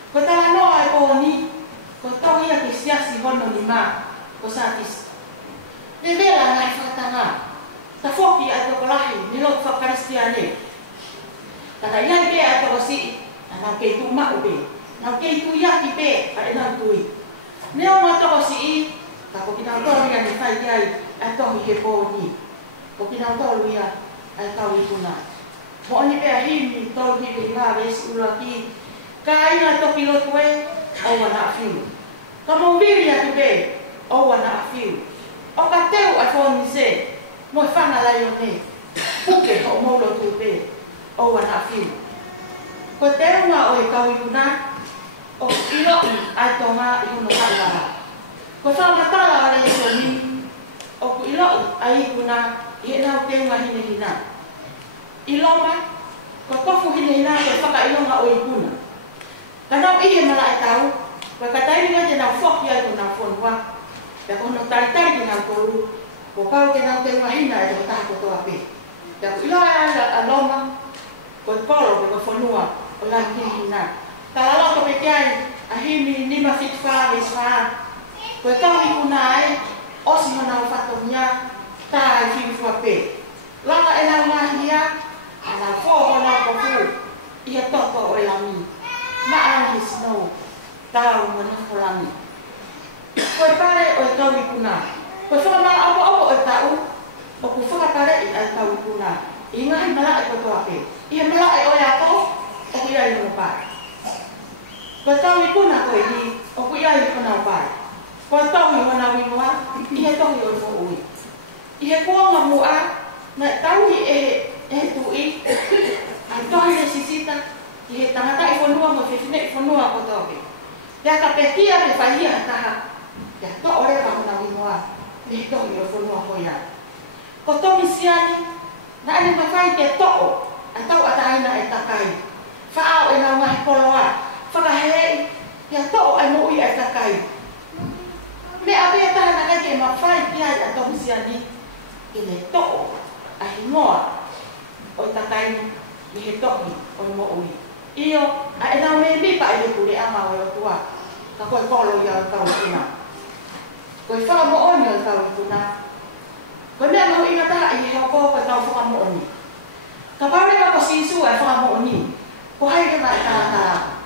Ko tala noa e ko ni, ko tohi a ke siasi hono ni mā. ko sa tis. Le vela ngai whakatanga. Ta whoki ai toko lahi, ni lo whakaristiane. Tata iai pe ai toko si, nau kei tu mau pe. Nau kei tu iaki pe, ai nau tui. Neo ma toko si i, ka ko kinau tori ani whai iai, ai tohi he pōni. Ko kinau tolu ia, ai tau i kuna. Mo ani pe a himi, tolu hiwi ngā wesi ula ki. Ka ina toki lotu e, o wana a whiu. Ka mau viri atu pe, o wana a whiu. O ka teu a whoni se, mo e whanga lai o ne, puke o maulo tu pe, o wana a whiu. Ko teu ngā o e kau i kuna, o ilo ai tonga i huno kaulaha. Ko whangatala a rei so ni, o ku ilo ai kuna, i he nau teu ngā hine hina. Iloma, ko tofu hine hina ko whaka ilonga o i kuna. Ka nau ihe mala e tau, ko ka tairi te nau whoki ai ko nau whonua, pia ko no taritari ki nau toru, ko pau ke nau te mahina e te taha kotoa pe. Pia ko ilo ai a loma, ko i polo ke ko whonua o lan hini hina. Ka laloto pe kiai, a himi nima fit wha vis wha. Ko i kawi kuna ai, osi ho nau whatomia, tā ai whiu wha pe. Langa e nau mahia, a nau whoho nau kofu, i he toto o e lami. Ma ahi snow, tau mo na kolami. Koe pare o e tau i kuna. Koe whakamara apo o e tau, o ku whakapare i ai tau i kuna. I ngahi mala e kotoa pe. I he mala e o e apo, o ku iai mo pare. Koe tau i kuna koe ni, o ku iai kuna o pare. Koe tau i wana winoa, i he tohi o mo ui. I he kuanga mua, na tau i e tu i, ai tohi le sisita, i he tangata i whanua mo whiwhine i whanua o toke. Pea ka pekia me whahia a taha, pea to ore ka hona winoa, me he tohi o whanua hoia. Ko tomi siani, na ane mawhai ke to'o, a tau a taina e takai. Whaao e nau ngahi koloa, whakahei, pea to'o ai mo ui e takai. Me a pia taha na kai ke mawhai kia a tomi siani, ke le to'o, a hingoa, o i takai, me he tohi o i mo ui. Iyo, a e nau me mipa i le kure ama o i otua, ka koe kolo i au tau i kuna. Koe whaka mo oni o tau i kuna. Koe mea mau inga taha i he hoko koe tau whaka mo oni. Ka paurema ko sisu e whaka mo oni, ko haere mai tātara.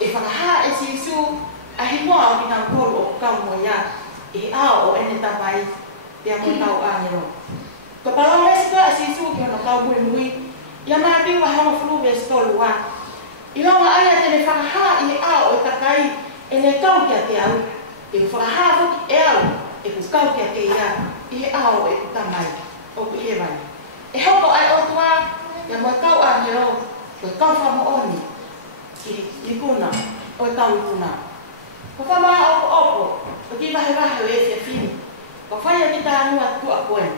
E whakaha e sisu, a himoa o ki nau kolo o kau mo ia, e ao o ene tapai, pia mo tau āngero. Ko palau resi koe a sisu ki ono kau mui mui, ia maa piwa hama fulu ve stolu wa. I longa aia te ne whakaha i he ao e takai, e ne kau kia te au. E ku whakaha whaki e au, e ku kau kia te ia, i he ao e ku tamai, o ku he wai. E hoko ai o tua, ia mo e kau āngero, ko e kau whamo oni, i kuna, o e kau i kuna. Ko whamaa opo opo, o ki wahe wahe o e fia fini, ko whaia ki tā nua tua koe.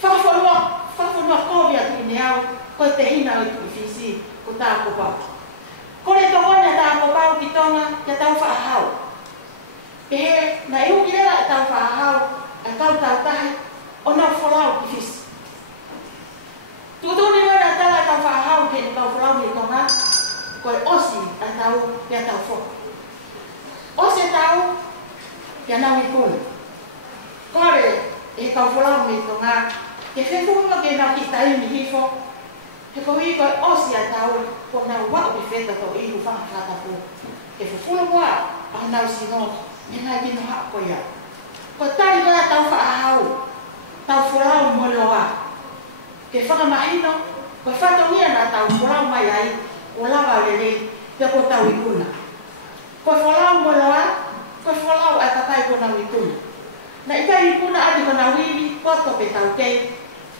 Whakawhanua kovi atu i ne au, ko te hina o i tu i fisi, ko tā kopau. Ko le tokone tā kopau ki tonga, kia tau whaahau. E he, na e uki lera e tau whaahau, e kau tau tahi, o nau wholau ki fisi. Tutuni wera e tala e tau whaahau, ke ni kau wholau ni tonga, ko e osi e tau, kia tau who. Osi e tau, kia nau i kuna. Kore, e kau wholau ni tonga, ke whewhunga ke nau ki tai ni hifo, he ko hiko e osi a tau, ko nau wau ki wheta tau ihu whakawhata po. Ke whewhula wā, a nau sino, me ngai tino hako ia. Ko tai wā tau whaahau, tau wholau mono wā. Ke whakamahino, ko whatongia na tau wholau mai ai, o lawa lelei, pe ko tau i kuna. Ko wholau mono wā, ko wholau ai kakai ko nau i kuna. Na ikai i kuna ati ko nau iwi, koto pe tau kei,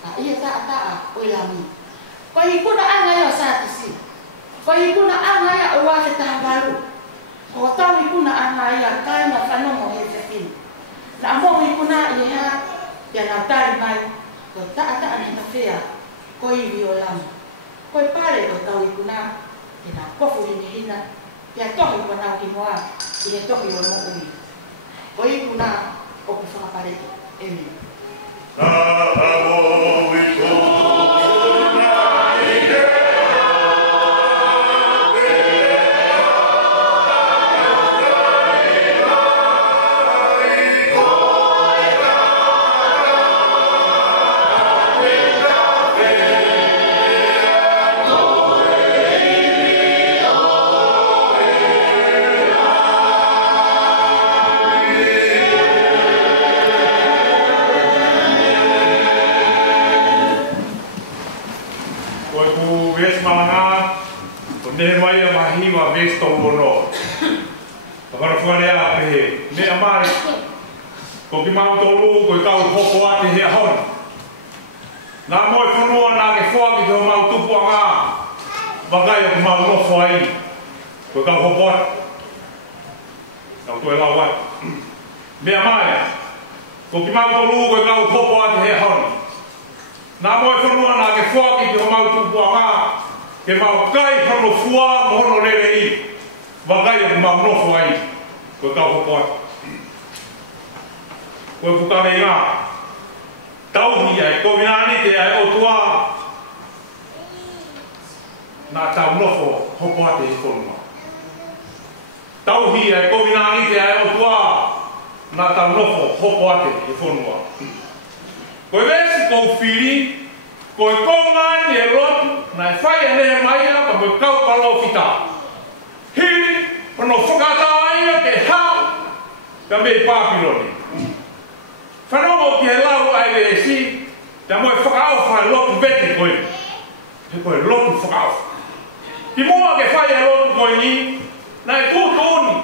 a ia taa o ilami. Ko i kuna anga o sa tisi. Ko i kuna anga ia o wafe taha balu. Ko tau i kuna anga ia kai ma whanongo he whewhin. Na amo i kuna i ha, ia nau tari mai, ko taa ni ta whea, ko i wi o lami. Ko i pare ko tau i kuna, e nau kofu hini hina, ia tohi ko nau himoa, i he tohi o mo ui. Ko i kuna, o ku whakapareki. Amen. ves malanga. O ne mai a mahiwa ves tolu no. Pakara whanea pehe. Mea mai. Ko ki mau tolu ko i kau hoko ate hea hon. Nā moi whanua nā ke whaki te ho mau tupu a ngā. Wakai o ki mau nofo ai. Ko i kau hoko ate. Kau tue lau ai. Mea mai. Ko ki mau tolu ko i kau hoko ate hea hon. Nā moi whanua nā ke whaki te ho mau tupu a ngā. Ke mau kai whano fua mohono rere i. Wakai o ki mau nofo ai. Ko i kau hoko ate. Koe pukare ngā, tauhi ai, ko minani te ai o tua, nā tau nofo hopo ate i whanua. Tauhi ai, ko minani te ai o tua, nā tau nofo hopo ate i whanua. Koe vesi kou whiri, koe kongani e rotu, nai whai ane maia, ka koe kau palo whita. Hiri, wano whakatāia ke hau, ka mei Papiloni. Whanongo ki he lau ai vesi, te moe whakao whai lotu vete koe. He koe lotu whakao. Ki mua ke whai e lotu koe ni, nai tūtu uni.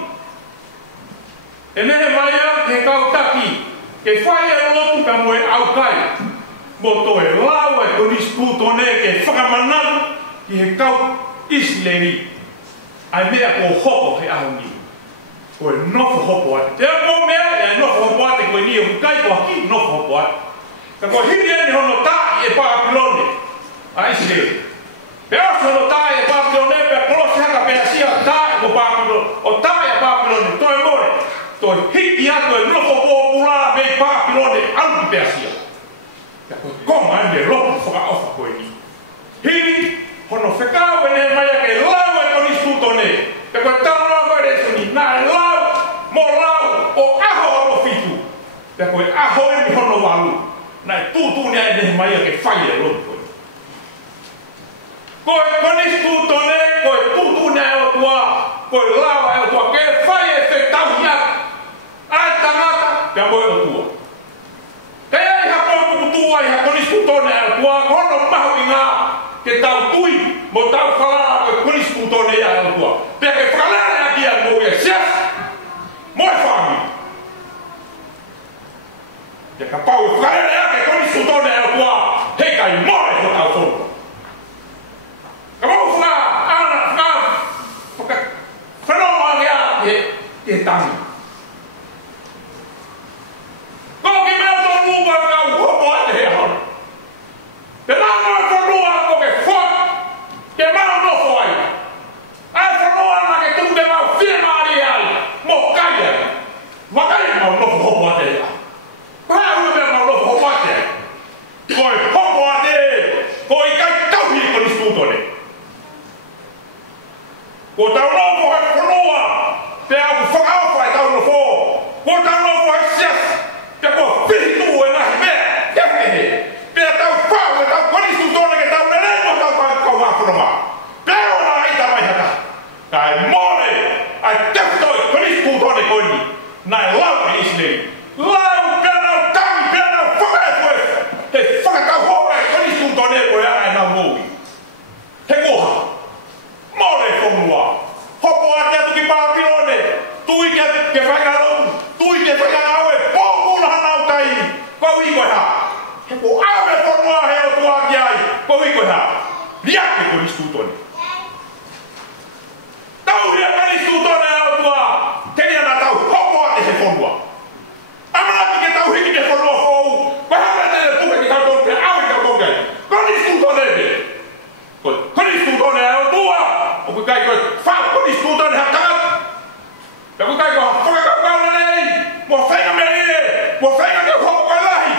E nehe maia he kau taki, ke whai e lotu ka moe au kai. Mo toe lau e konis tūtone ke whakamananu ki he kau isleri. Ai mea ko hoko he ahu ni. Koe nofo hopo ate. Te ako mea e nofo hopo ate koe ni e hukai ko haki nofo hopo ate. Ka koe hiri ane hono tae e Papilone. A Israel. Pe aso hono tae e Papilone, pe kolosi haka pe asia tae ko Papilone. O tae e Papilone, toi more. Toi hiki ato e nofo popula me Papilone aluki pe asia. Ka koe konga ane lopu whaka ofa koe ni. Hiri hono whekau ene maia ke lau e konis tūtone. Ka koe taro koe reso ni nā lau. Mo lau o aho o fitu. Te koe aho e mi hono walu. Nai tūtū ni ai nehe mai ke whai e rotu koe. Koe konis tūtone, koe tūtū ni ai o tua. Koe lau ai o tua. Ke whai e te tau hiak. Ai tangata, te moe o tua. Ke ai hako o kutua i hakonis tūtone ai o tua. Hono mahu i ngā. Ke tau tui, mo tau whalaa koe konis tūtone ai o tua. Pea ke whalaa e aki a mo e sias. Moi whāmi. Te ka pau e whaere ake konis tūtone ai o tua. Hei kai more ho tau whonua. Ka mau whunga, ana whunga, whanonga ngea e tangi. Ko ki mea tō rūpa ngau hopo ate hea hana. Te nāna whanua ko ke whak, ke mau nofo ai. Ai whanua na ke tū te mau whiemari ai, mo kai ai. Wakai mau nofo hopo ate hea. Pāia hui mea mau nofo hopo ate ai. Koe hopo ate, ko i kai tauhi konis tūtone. Ko tau nofo hai whanua, te au whakawhai tau nofo. Ko tau nofo hai sias, te ko whitu e nahi mea, tehehe. Pea tau whau e tau konis tūtone ke tau nerei mo tau kau whāwhanonga. Pea o nā aita mai hata. Kai more, ai tefutoi konis tūtone koini. Nai lau e Israel. Lau pea nau tawi, pea nau whakaefoe. He whakatau hoa e konis tūtone koe anga e nau moui. He koha. More whonua. Hopo ate atu ki Papilone. Tui ke whainga lotu. Tui ke whainga aue. Pōkuna hanau taini. Kau i koe ha. He ko awe whanua he o tua ki ai. Kau i koe ha. Riake konis tūtone. Tau ria konis tūtone e o tua. Tenia nā tau hopo ate he whanua. Amanaki ke tau hiki ke whanua whou. Koe hara te puke ki tau tōne pe awe tau tōne. Konis tūtone me. Konis tūtone e o tua. O koe kai koe whau konis tūtone ha tangat. Te koe kai koe whakakau kauna nei. Mo whainga me rie. Mo whainga ke hopo koe lahi.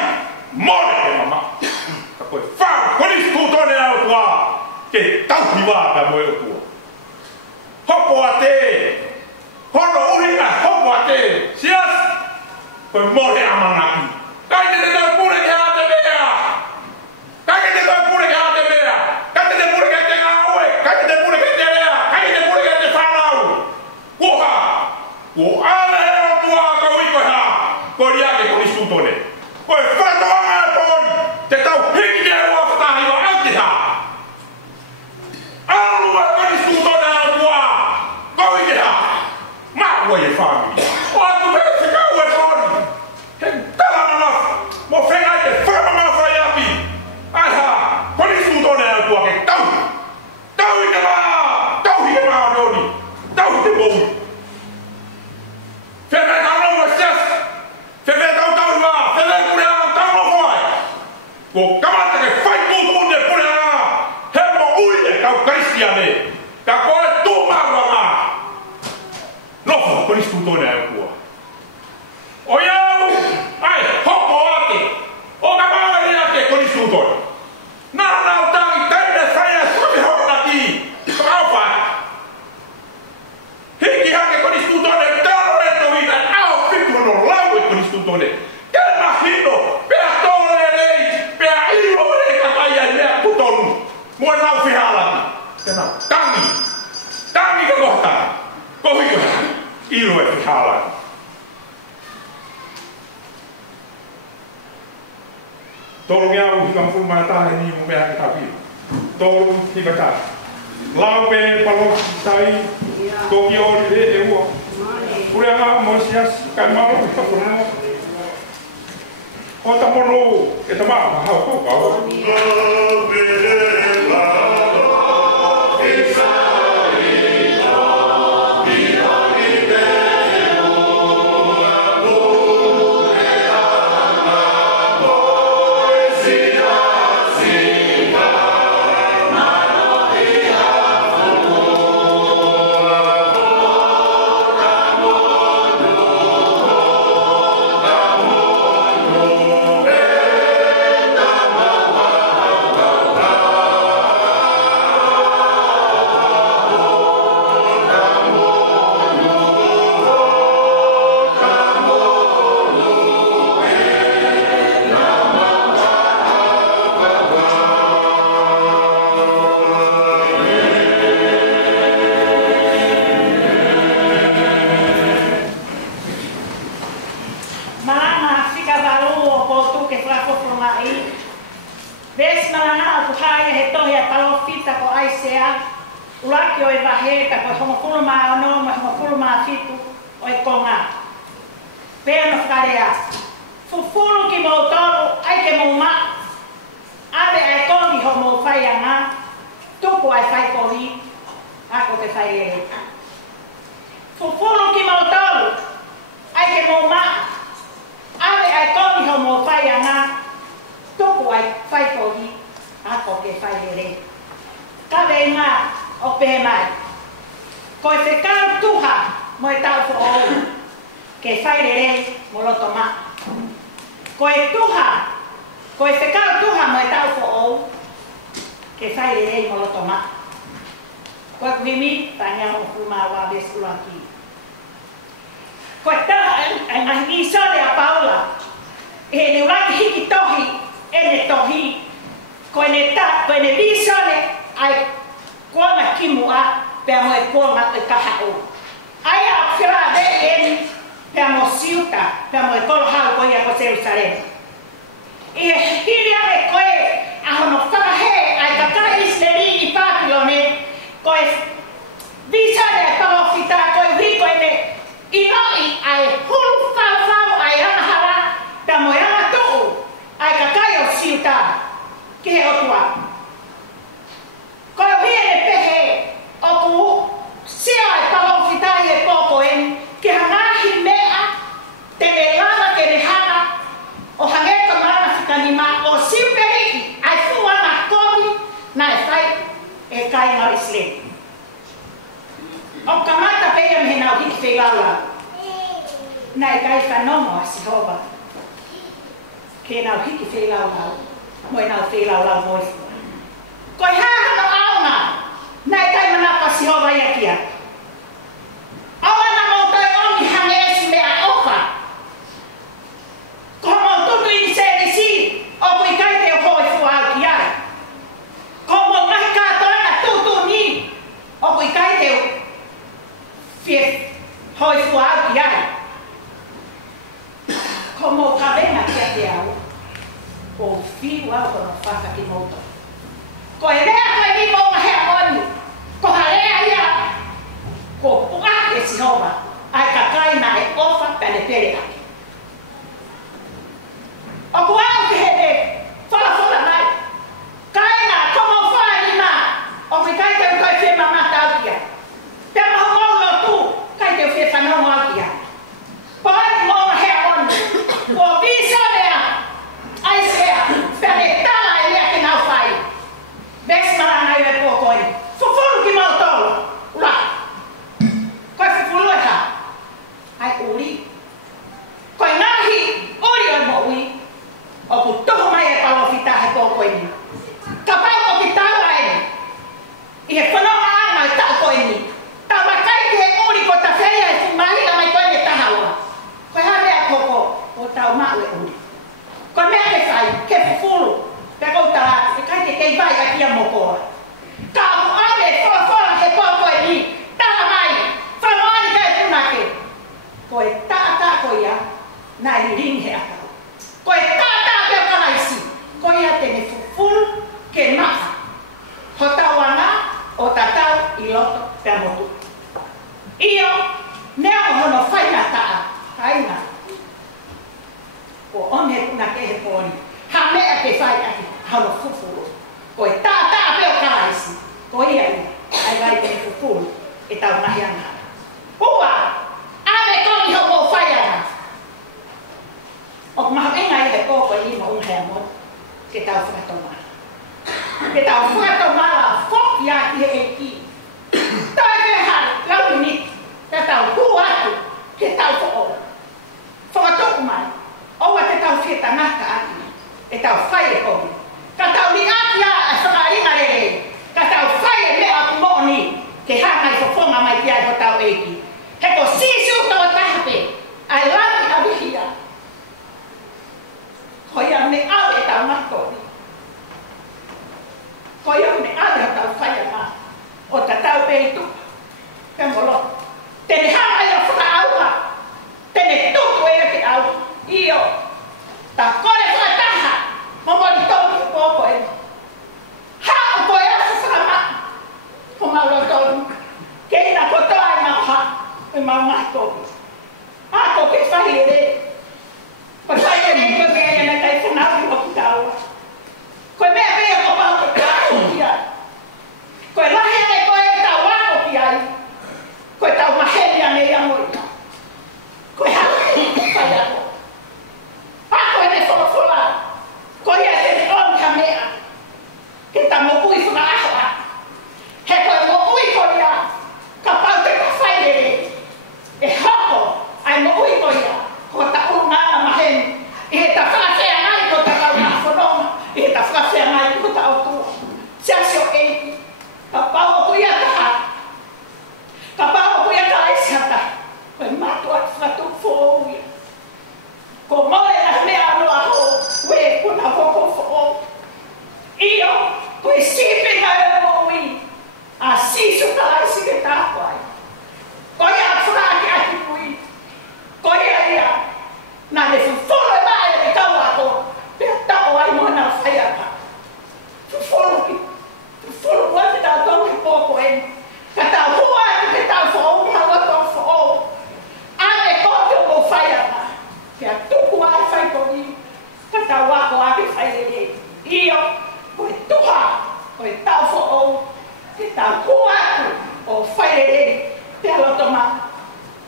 More ke mama. Ka koe whau konis tūtone e o tua. Ke tauhiwa ka moe o tua. Hopo ate. Hono uhinga hopo ate. Sias. Koe more amanaki. Kai te tau pure ki hate mea. Kai te tau pure ki hate mea. Kai te pure ki te ngaue. Kai te pure ki te rea. Kai te pure ki te whanau. Koha. Ko ale he o tua ka ui koe ha. Koe riake konis tūtone. Koe whakatoanga e pōni. Te tau hiki te rua whatahi o au te ha. family. O atu me se kau e koni. He tala mama. Mo whenga te whama mama whai api. Ai ha. Koni sūtone au tua ke tau. Tau i te maa. Tau i te maa roni. Tau i te mou. Whenga tau nonga sias. Whenga tau tau i maa. Whenga kure a tau no whai. Ko kamata ke whai tūtone kure a. He mo ui e kau Kristiane. Ka koe tū marwa maa. Nofo, koni sūtone au tua. O iau, ai, hoko ate. O ka maa e ate koni sūtone. Nā tangi teine whaia sumi hona ki. Kauwha. Hiki hake koni sūtone. Taro e to ina au whitu no lau e koni sūtone. Kena hino. Pea tōre e rei. Pea iro e kakaia i mea putonu. Mua nau whihalaki. Kena tangi. Tangi ka kohta. Kohiko. Iro e whihalaki. Tolu ngā u hika mpulu mai tāhe ni mo mea ki tāpia. Tolu hika tā. Lau pe paloki tai, toki ori re e ua. Pure ngā moisias, kai maro ki tapuno. O tapono e ta maa mahau kau kau. Ulaki o e waheta, ko hongo kuluma o no, ma hongo kuluma fitu o e konga. Pea no whakarea. Fufulu ki mo tolu, ai ke mo ma. Ave ai kongi ho mo whai anga. Tuku ai whai kohi, ako te whai e. Fufulu ki mo tolu, ai ke mo ma. Ave ai kongi ho mo whai anga. Tuku ai whai kohi, ako te whai e. Kawe ngā o pehe mai. Ko e whekau tuha mo e tau fo ou. Ke whairere mo loto ma. Ko e whekau tuha mo e tau fo ou. Ke whairere mo loto ma. Ko e kuhimi, tanya mo kuma wa besulaki. Ko e taha, ngahi sole a Paula. E ne uraki hiki tohi, e ne tohi. Ko e ne bisole, ai kuanga kimu a pea mo e kuanga te kaha o. Ai a whira de en pea mo siuta, pea mo e kolo hau koe a ko Jerusalem. I e hiri ane koe a hono whakahe ai kakara Isleri I Papilone koe visane e pawawhita koe hui koe ne inoi ai hulu whau ai anahara pea mo e anatou ai kakai o siuta ki he otua. Ko hui e pehe o ku sea e pawawhitai e koko en ki hangahi mea tene lama ke ne hana o hangeka mana whikanima o siuperi ai fuana komi na e whai e kai ngau Isle. O kamata peia me nau hiki whelaula. Na e kai whanomo a Sihova. Ke nau hiki whelaula mo e nau whelaula moifua. Ko e hahano aunga, na e kai manapa Sihova ia kia. Awana mo toi ongi hange esu mea oka. Ko mo tutu ini se nisi, o kui kai te o hoi fua au kia. Ko mo ngahi kātoana tutu ni, o kui kai te o fie hoi fua au kia. Ko mo kawenga kia te au, o fiu au kono whaka ki mouto. Ko e rea koe ni mo ngahe a oni, ko ha rea ia, ia mokoa. Ka mo ame fola he poko e ni. Tala mai. Whanoani kai punake. Koe tata ko ia. Na i ring he akau. Koe tata peo kalaisi. Ko ia tene fufulu ke maa. Ho tawana o tatau i loto pea motu. Io nea o hono whaina taa. Haina. O ome punake he poni. Ha mea te whai aki. Halo fufulu. Koe tata peo kalaisi. Ko ia ia. Ai vai tene fufulu. E tau nahi anga. Ua. Ame koni ho mo whaiana. O maha inga i he kōko i mo unhea mo. Ke tau whakatoma. Ke tau whakatoma la whok ia i he eki. Tai me hari, lau ni. Ke tau huatu. Ke tau whoko. Whakatoku mai. Owa te tau whieta ngaka aki. E tau whai e komi. Ka tau ni aki a whakainga rere. Ka tau whai e mea ku moni. Ke hangai whofonga mai ki ai ho tau eki. He ko sisi utawa tahape. Ai laki a wihia. Koia me au e tau makoni. Koia me au e tau whaia ma. O ta tau peitu. Pemolo. Tene hanga ia whaka aua. Tene tutu e te au. Io. Ta kore whataha. Momori tonu kōko e. Hao koe asa whakama. Ko mauro tonu. Keina kotoa e mauha. E mau mahtoki. Ako ke whahi e re. Pasai ke meko mea na kai whanau i hoki taua. Koe mea mea ko pao ke kako ki ai. Koe lahi ane koe e tau wako ki ai. Koe tau maheri ane i amoina. Koe haki whai ako. Ako ene whakawhola. Koe ia te on ka mea. Ke ta mo ui whaka aho a. He koe mo ui koe ia. Ka pau te ka whai rere. E hoko ai mo ui koe ia. Ko ta urungana maheni. I he ta whakawhea ngai ko ta kauna whanonga. I he ta whakawhea ngai ko ta autua. Siasio eiki. Ka pau o kuia taha. Ka pau o kuia ta aisi hata. Koe matua whatu whoouia. Ko mole na mea anoa ho. We kuna hoko whoou. Io, koe sipi ngai o moui. A sisu ta aisi ke tāwai. Koe a whakaki aki pui. Koe ia. Nā ne whawhoro e mai e kau ako. Pea tau ai moana whaiaka. Whawhoro ki. Whawhoro kua te tau tau ki pōko e. Ka tau hua ki te tau whaou. Hawa tau whaou. Ane kōte o whaiaka. Pea tuku ai whaikoni. Ka tau wako ake whairere. Io. Koe tuha. Koe tau whaou. Te tau hua o whairere. Pea loto ma.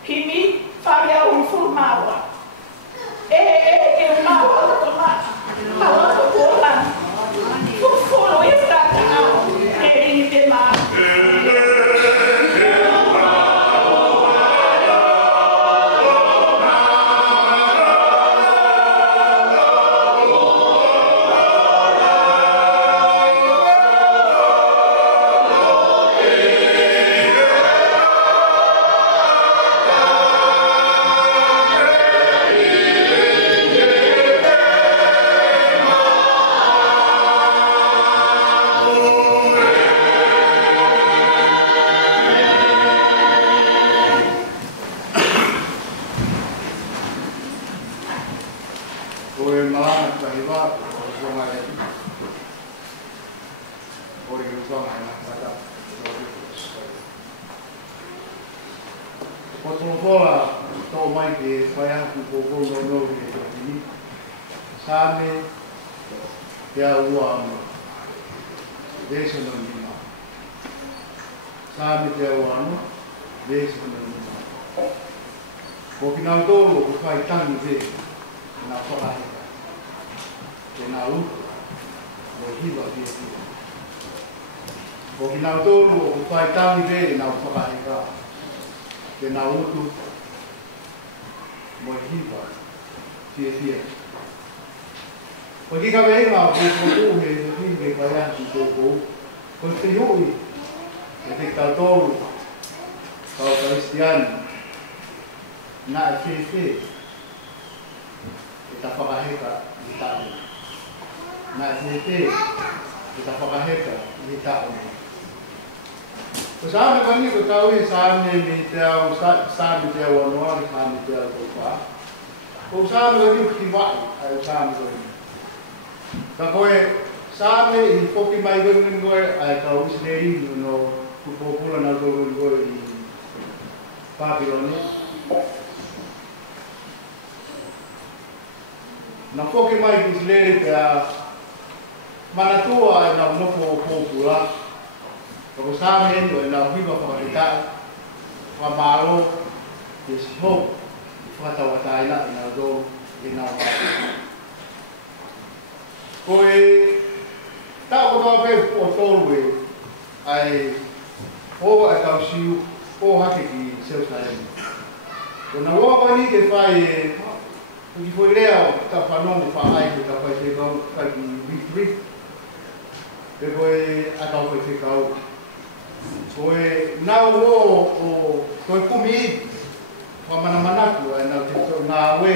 Himi. Whawea un furmaua. E maua loto ma. Maua loto kōlan. Fufuro e tata au. E ringi te maa. Porque cabe uma pouco de vai um pouco construir esse católico cristiano na FF está para reta na FF kita whakaheka i tāu. Ko sāme kani ko tau he sāme me te au, sāme te au anoa, sāme te au ko wha. Ko sāme kani ki wai, ai sāme kani. Ka koe sāme i whoki mai kani koe, ai ka usinei no kupopula na kani koe i Papiloni. Na whoki mai ki Isileli pe a manatua e na nofo o pōpula. Ko sāme eno e na hiwa whakaritai, whamaro, te siho, whakatawataina e na do e na whakaritai. Ko e tau kotoa pe o tolu e ai o e tau siu o hake ki Jerusalem. Ko na waka ni te whai e ki fwoi lea o ta whanongu whaai ko ta whai te kau kai ki Victory. Pe koe a tau koe te kau. Koe nau o koe kumi whamanamanaku e nau te tau ngā we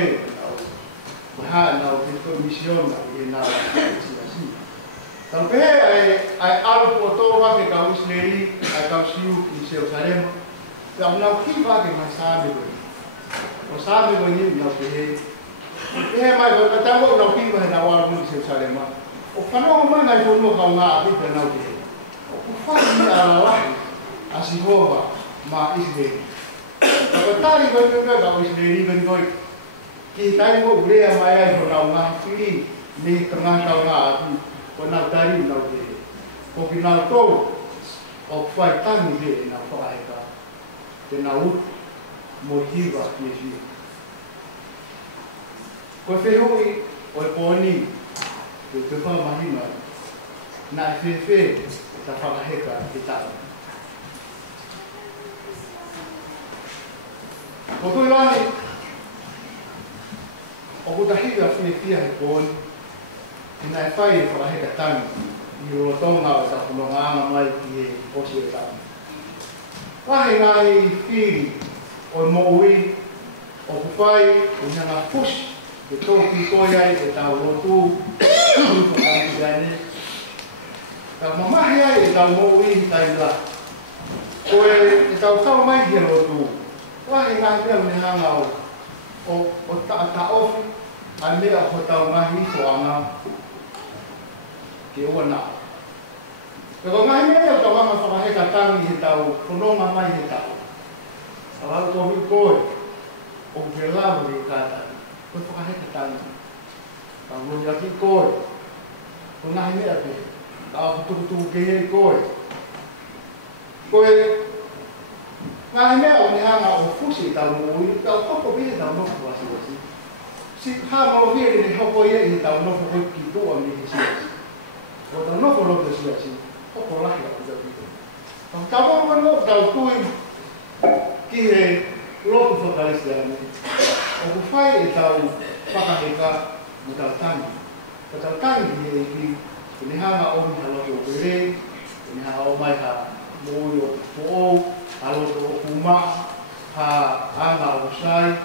maha nau te tau misiona e nau siasi. Tau pehe ai alu po tō wake kau Isileli, ai kau siu ki Jerusalem. Pea nau ki wake mai sāme koe. O sāme koe ni nau pehe. Pehe mai koe na tango nau ki wake nau alu ki Jerusalem. O whanonga mai ngai whanua kau ngā apipe nau pehe. Whai ni ala wahi a Sihova ma Isileli. Ko tari koe koe kau Isileli koe koe. Ki tai mo ulea mai ai ko nau ngā whiri ni tangā kau ngā api. Ko nau tari nau pehe. Ko ki nau tō o whai tangi he e nau whakaheka. Te nau mo hiwa ki e whiri. Ko whehui o e pōni te whamahima na e whewhe ta whakaheka te tau. Ko tui wani, o kuta hiwa whiwhia he pōni, ina e whai e whakaheka tangi i rotonga o ta whanonga mai ki he osi e tau. Wahe ngai whiri o e moui, o kuwhai o nhanga push, te tōki koe ai e tau rotu, whakamigane, ka mamahi ai e tau moui tai la. Koe e tau kau mai ki e rotu, wahe ngai mea me hanga o ta ofi, a mea ko tau mahi so anga ki ua nā. Pero ngai mea o tau anga whakaheka tangi he tau, whanonga mai he tau. A lau tohi koe, o ke lawa he kātari, koe whakaheka tangi. Ka ngoni aki koe, ko ngai mea pe, ka au tukutuku ke hei koe. Koe, ngai mea o ni hanga o fusi tau mui, tau koko bihe tau nofu wasi wasi. Si hama o hiri ni hoko ie i tau nofu hoi ki tua mi he siasi. O tau nofu lote siasi, hoko lahi a kuta pito. Tau wano tau tui ki he lotu whakarisi ane. O ku whai e tau whakaheka mo tau tangi. Ka tau tangi he e ki ni hanga o mi haloto o pere, ni hanga o mai ha mui o po'ou, haloto o kuma, ha anga o sai.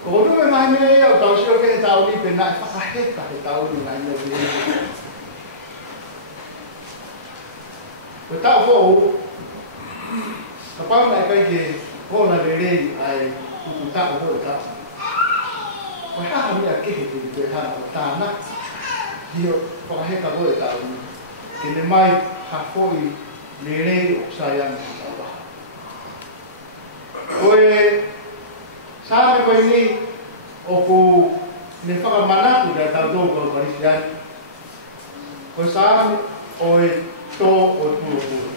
Ko oru e ngai mea ia o tau sio ke he tau ni pe nai whakaheka he tau ni ngai mea ki he. Ko tau fōu, ka pau nai kai ke hōna rerei ai uku tāo hoi tau. Ko haha mea kehe te te hana o tāna, hio whakaheka hoi tau ni. Ke ne mai ha fōi rerei o saiang ki tau waha. Koe, sāme koe ni, o ku ne whakamanaku rea tau tō kau karisiani. Koe sāme o e tō o tūrokura.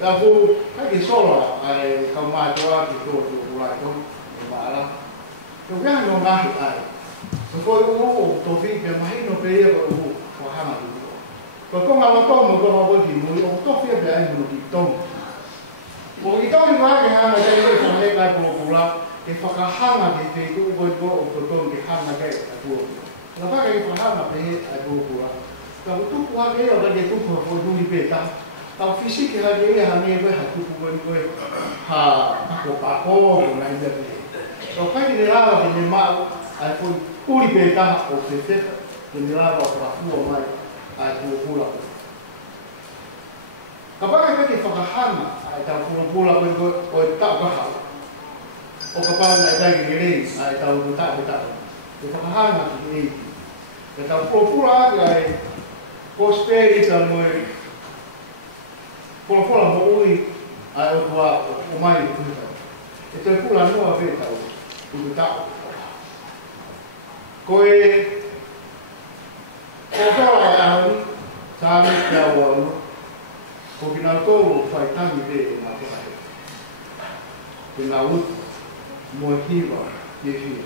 Ka fu, kai ke sola ai kau mai toa ki tō tūrokura i tō, e maara. Tō kia no ngahi ai. Ko koe uu o tō whipia mahino pe ia koe uu, ko hanga tu tō. Ko konga lo tō mo konga wiki mui, o tō whipia ai munu ki tō. Ko i tō i wāke hanga te iwe ka hei kai tūrokura, ke whakahanga ki te tū koe tō o tō tō ke hanga kai a tūrokura. Ka whaka i whakahanga pe he a tūrokura. Ka tuku hake eo ka ke tuku ha koi nui pēta. Tau fisiki hake ea hange koe ha tuku koe ha ako pako o nai mea pehe. Ka kai ni rawa ke ne mau ai koi kuri pēta o se teta ke ni rawa o ka fua mai ai pula. Kapag may whakahanga ai tau pula o tau kahau. O kapag na itai ngirei ai tau tau. Te whakahanga ki ei. Te tau pula ai kosperi ta moi pula mo ui ai o tua o mai o kuta. E te pula noa ve tau kuta tau. Koe o kawa e au tāme te au au ko ki nau tōru whai tangi te e mā te hae. Te ngā utu mo e hiwa ki e hia.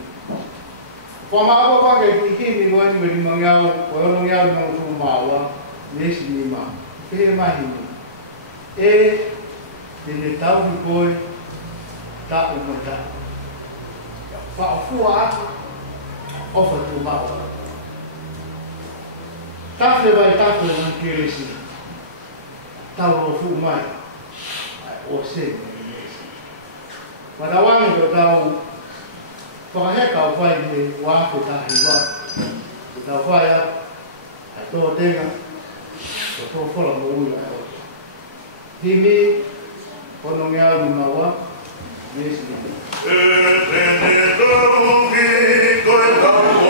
Wha maa waka ki kimi wani me ni mangiau o e ono ngiau nau tū māua nesi ni mā. Te he mahi ni. E te ne tau ki koe ta o mo ta. Wha o fua atu ofa tū māua. Tāwhe vai tāwhe nā kiresi. Tau o fu mai o se ni nesi. Watawangi ko tau whakaheka o whai ni wāko tahi wā. Ko tau whai a ai tō tenga ko tō whora mo ui ai o. Himi kono ngea ni maua nesi ni. E tene tō ki koe tau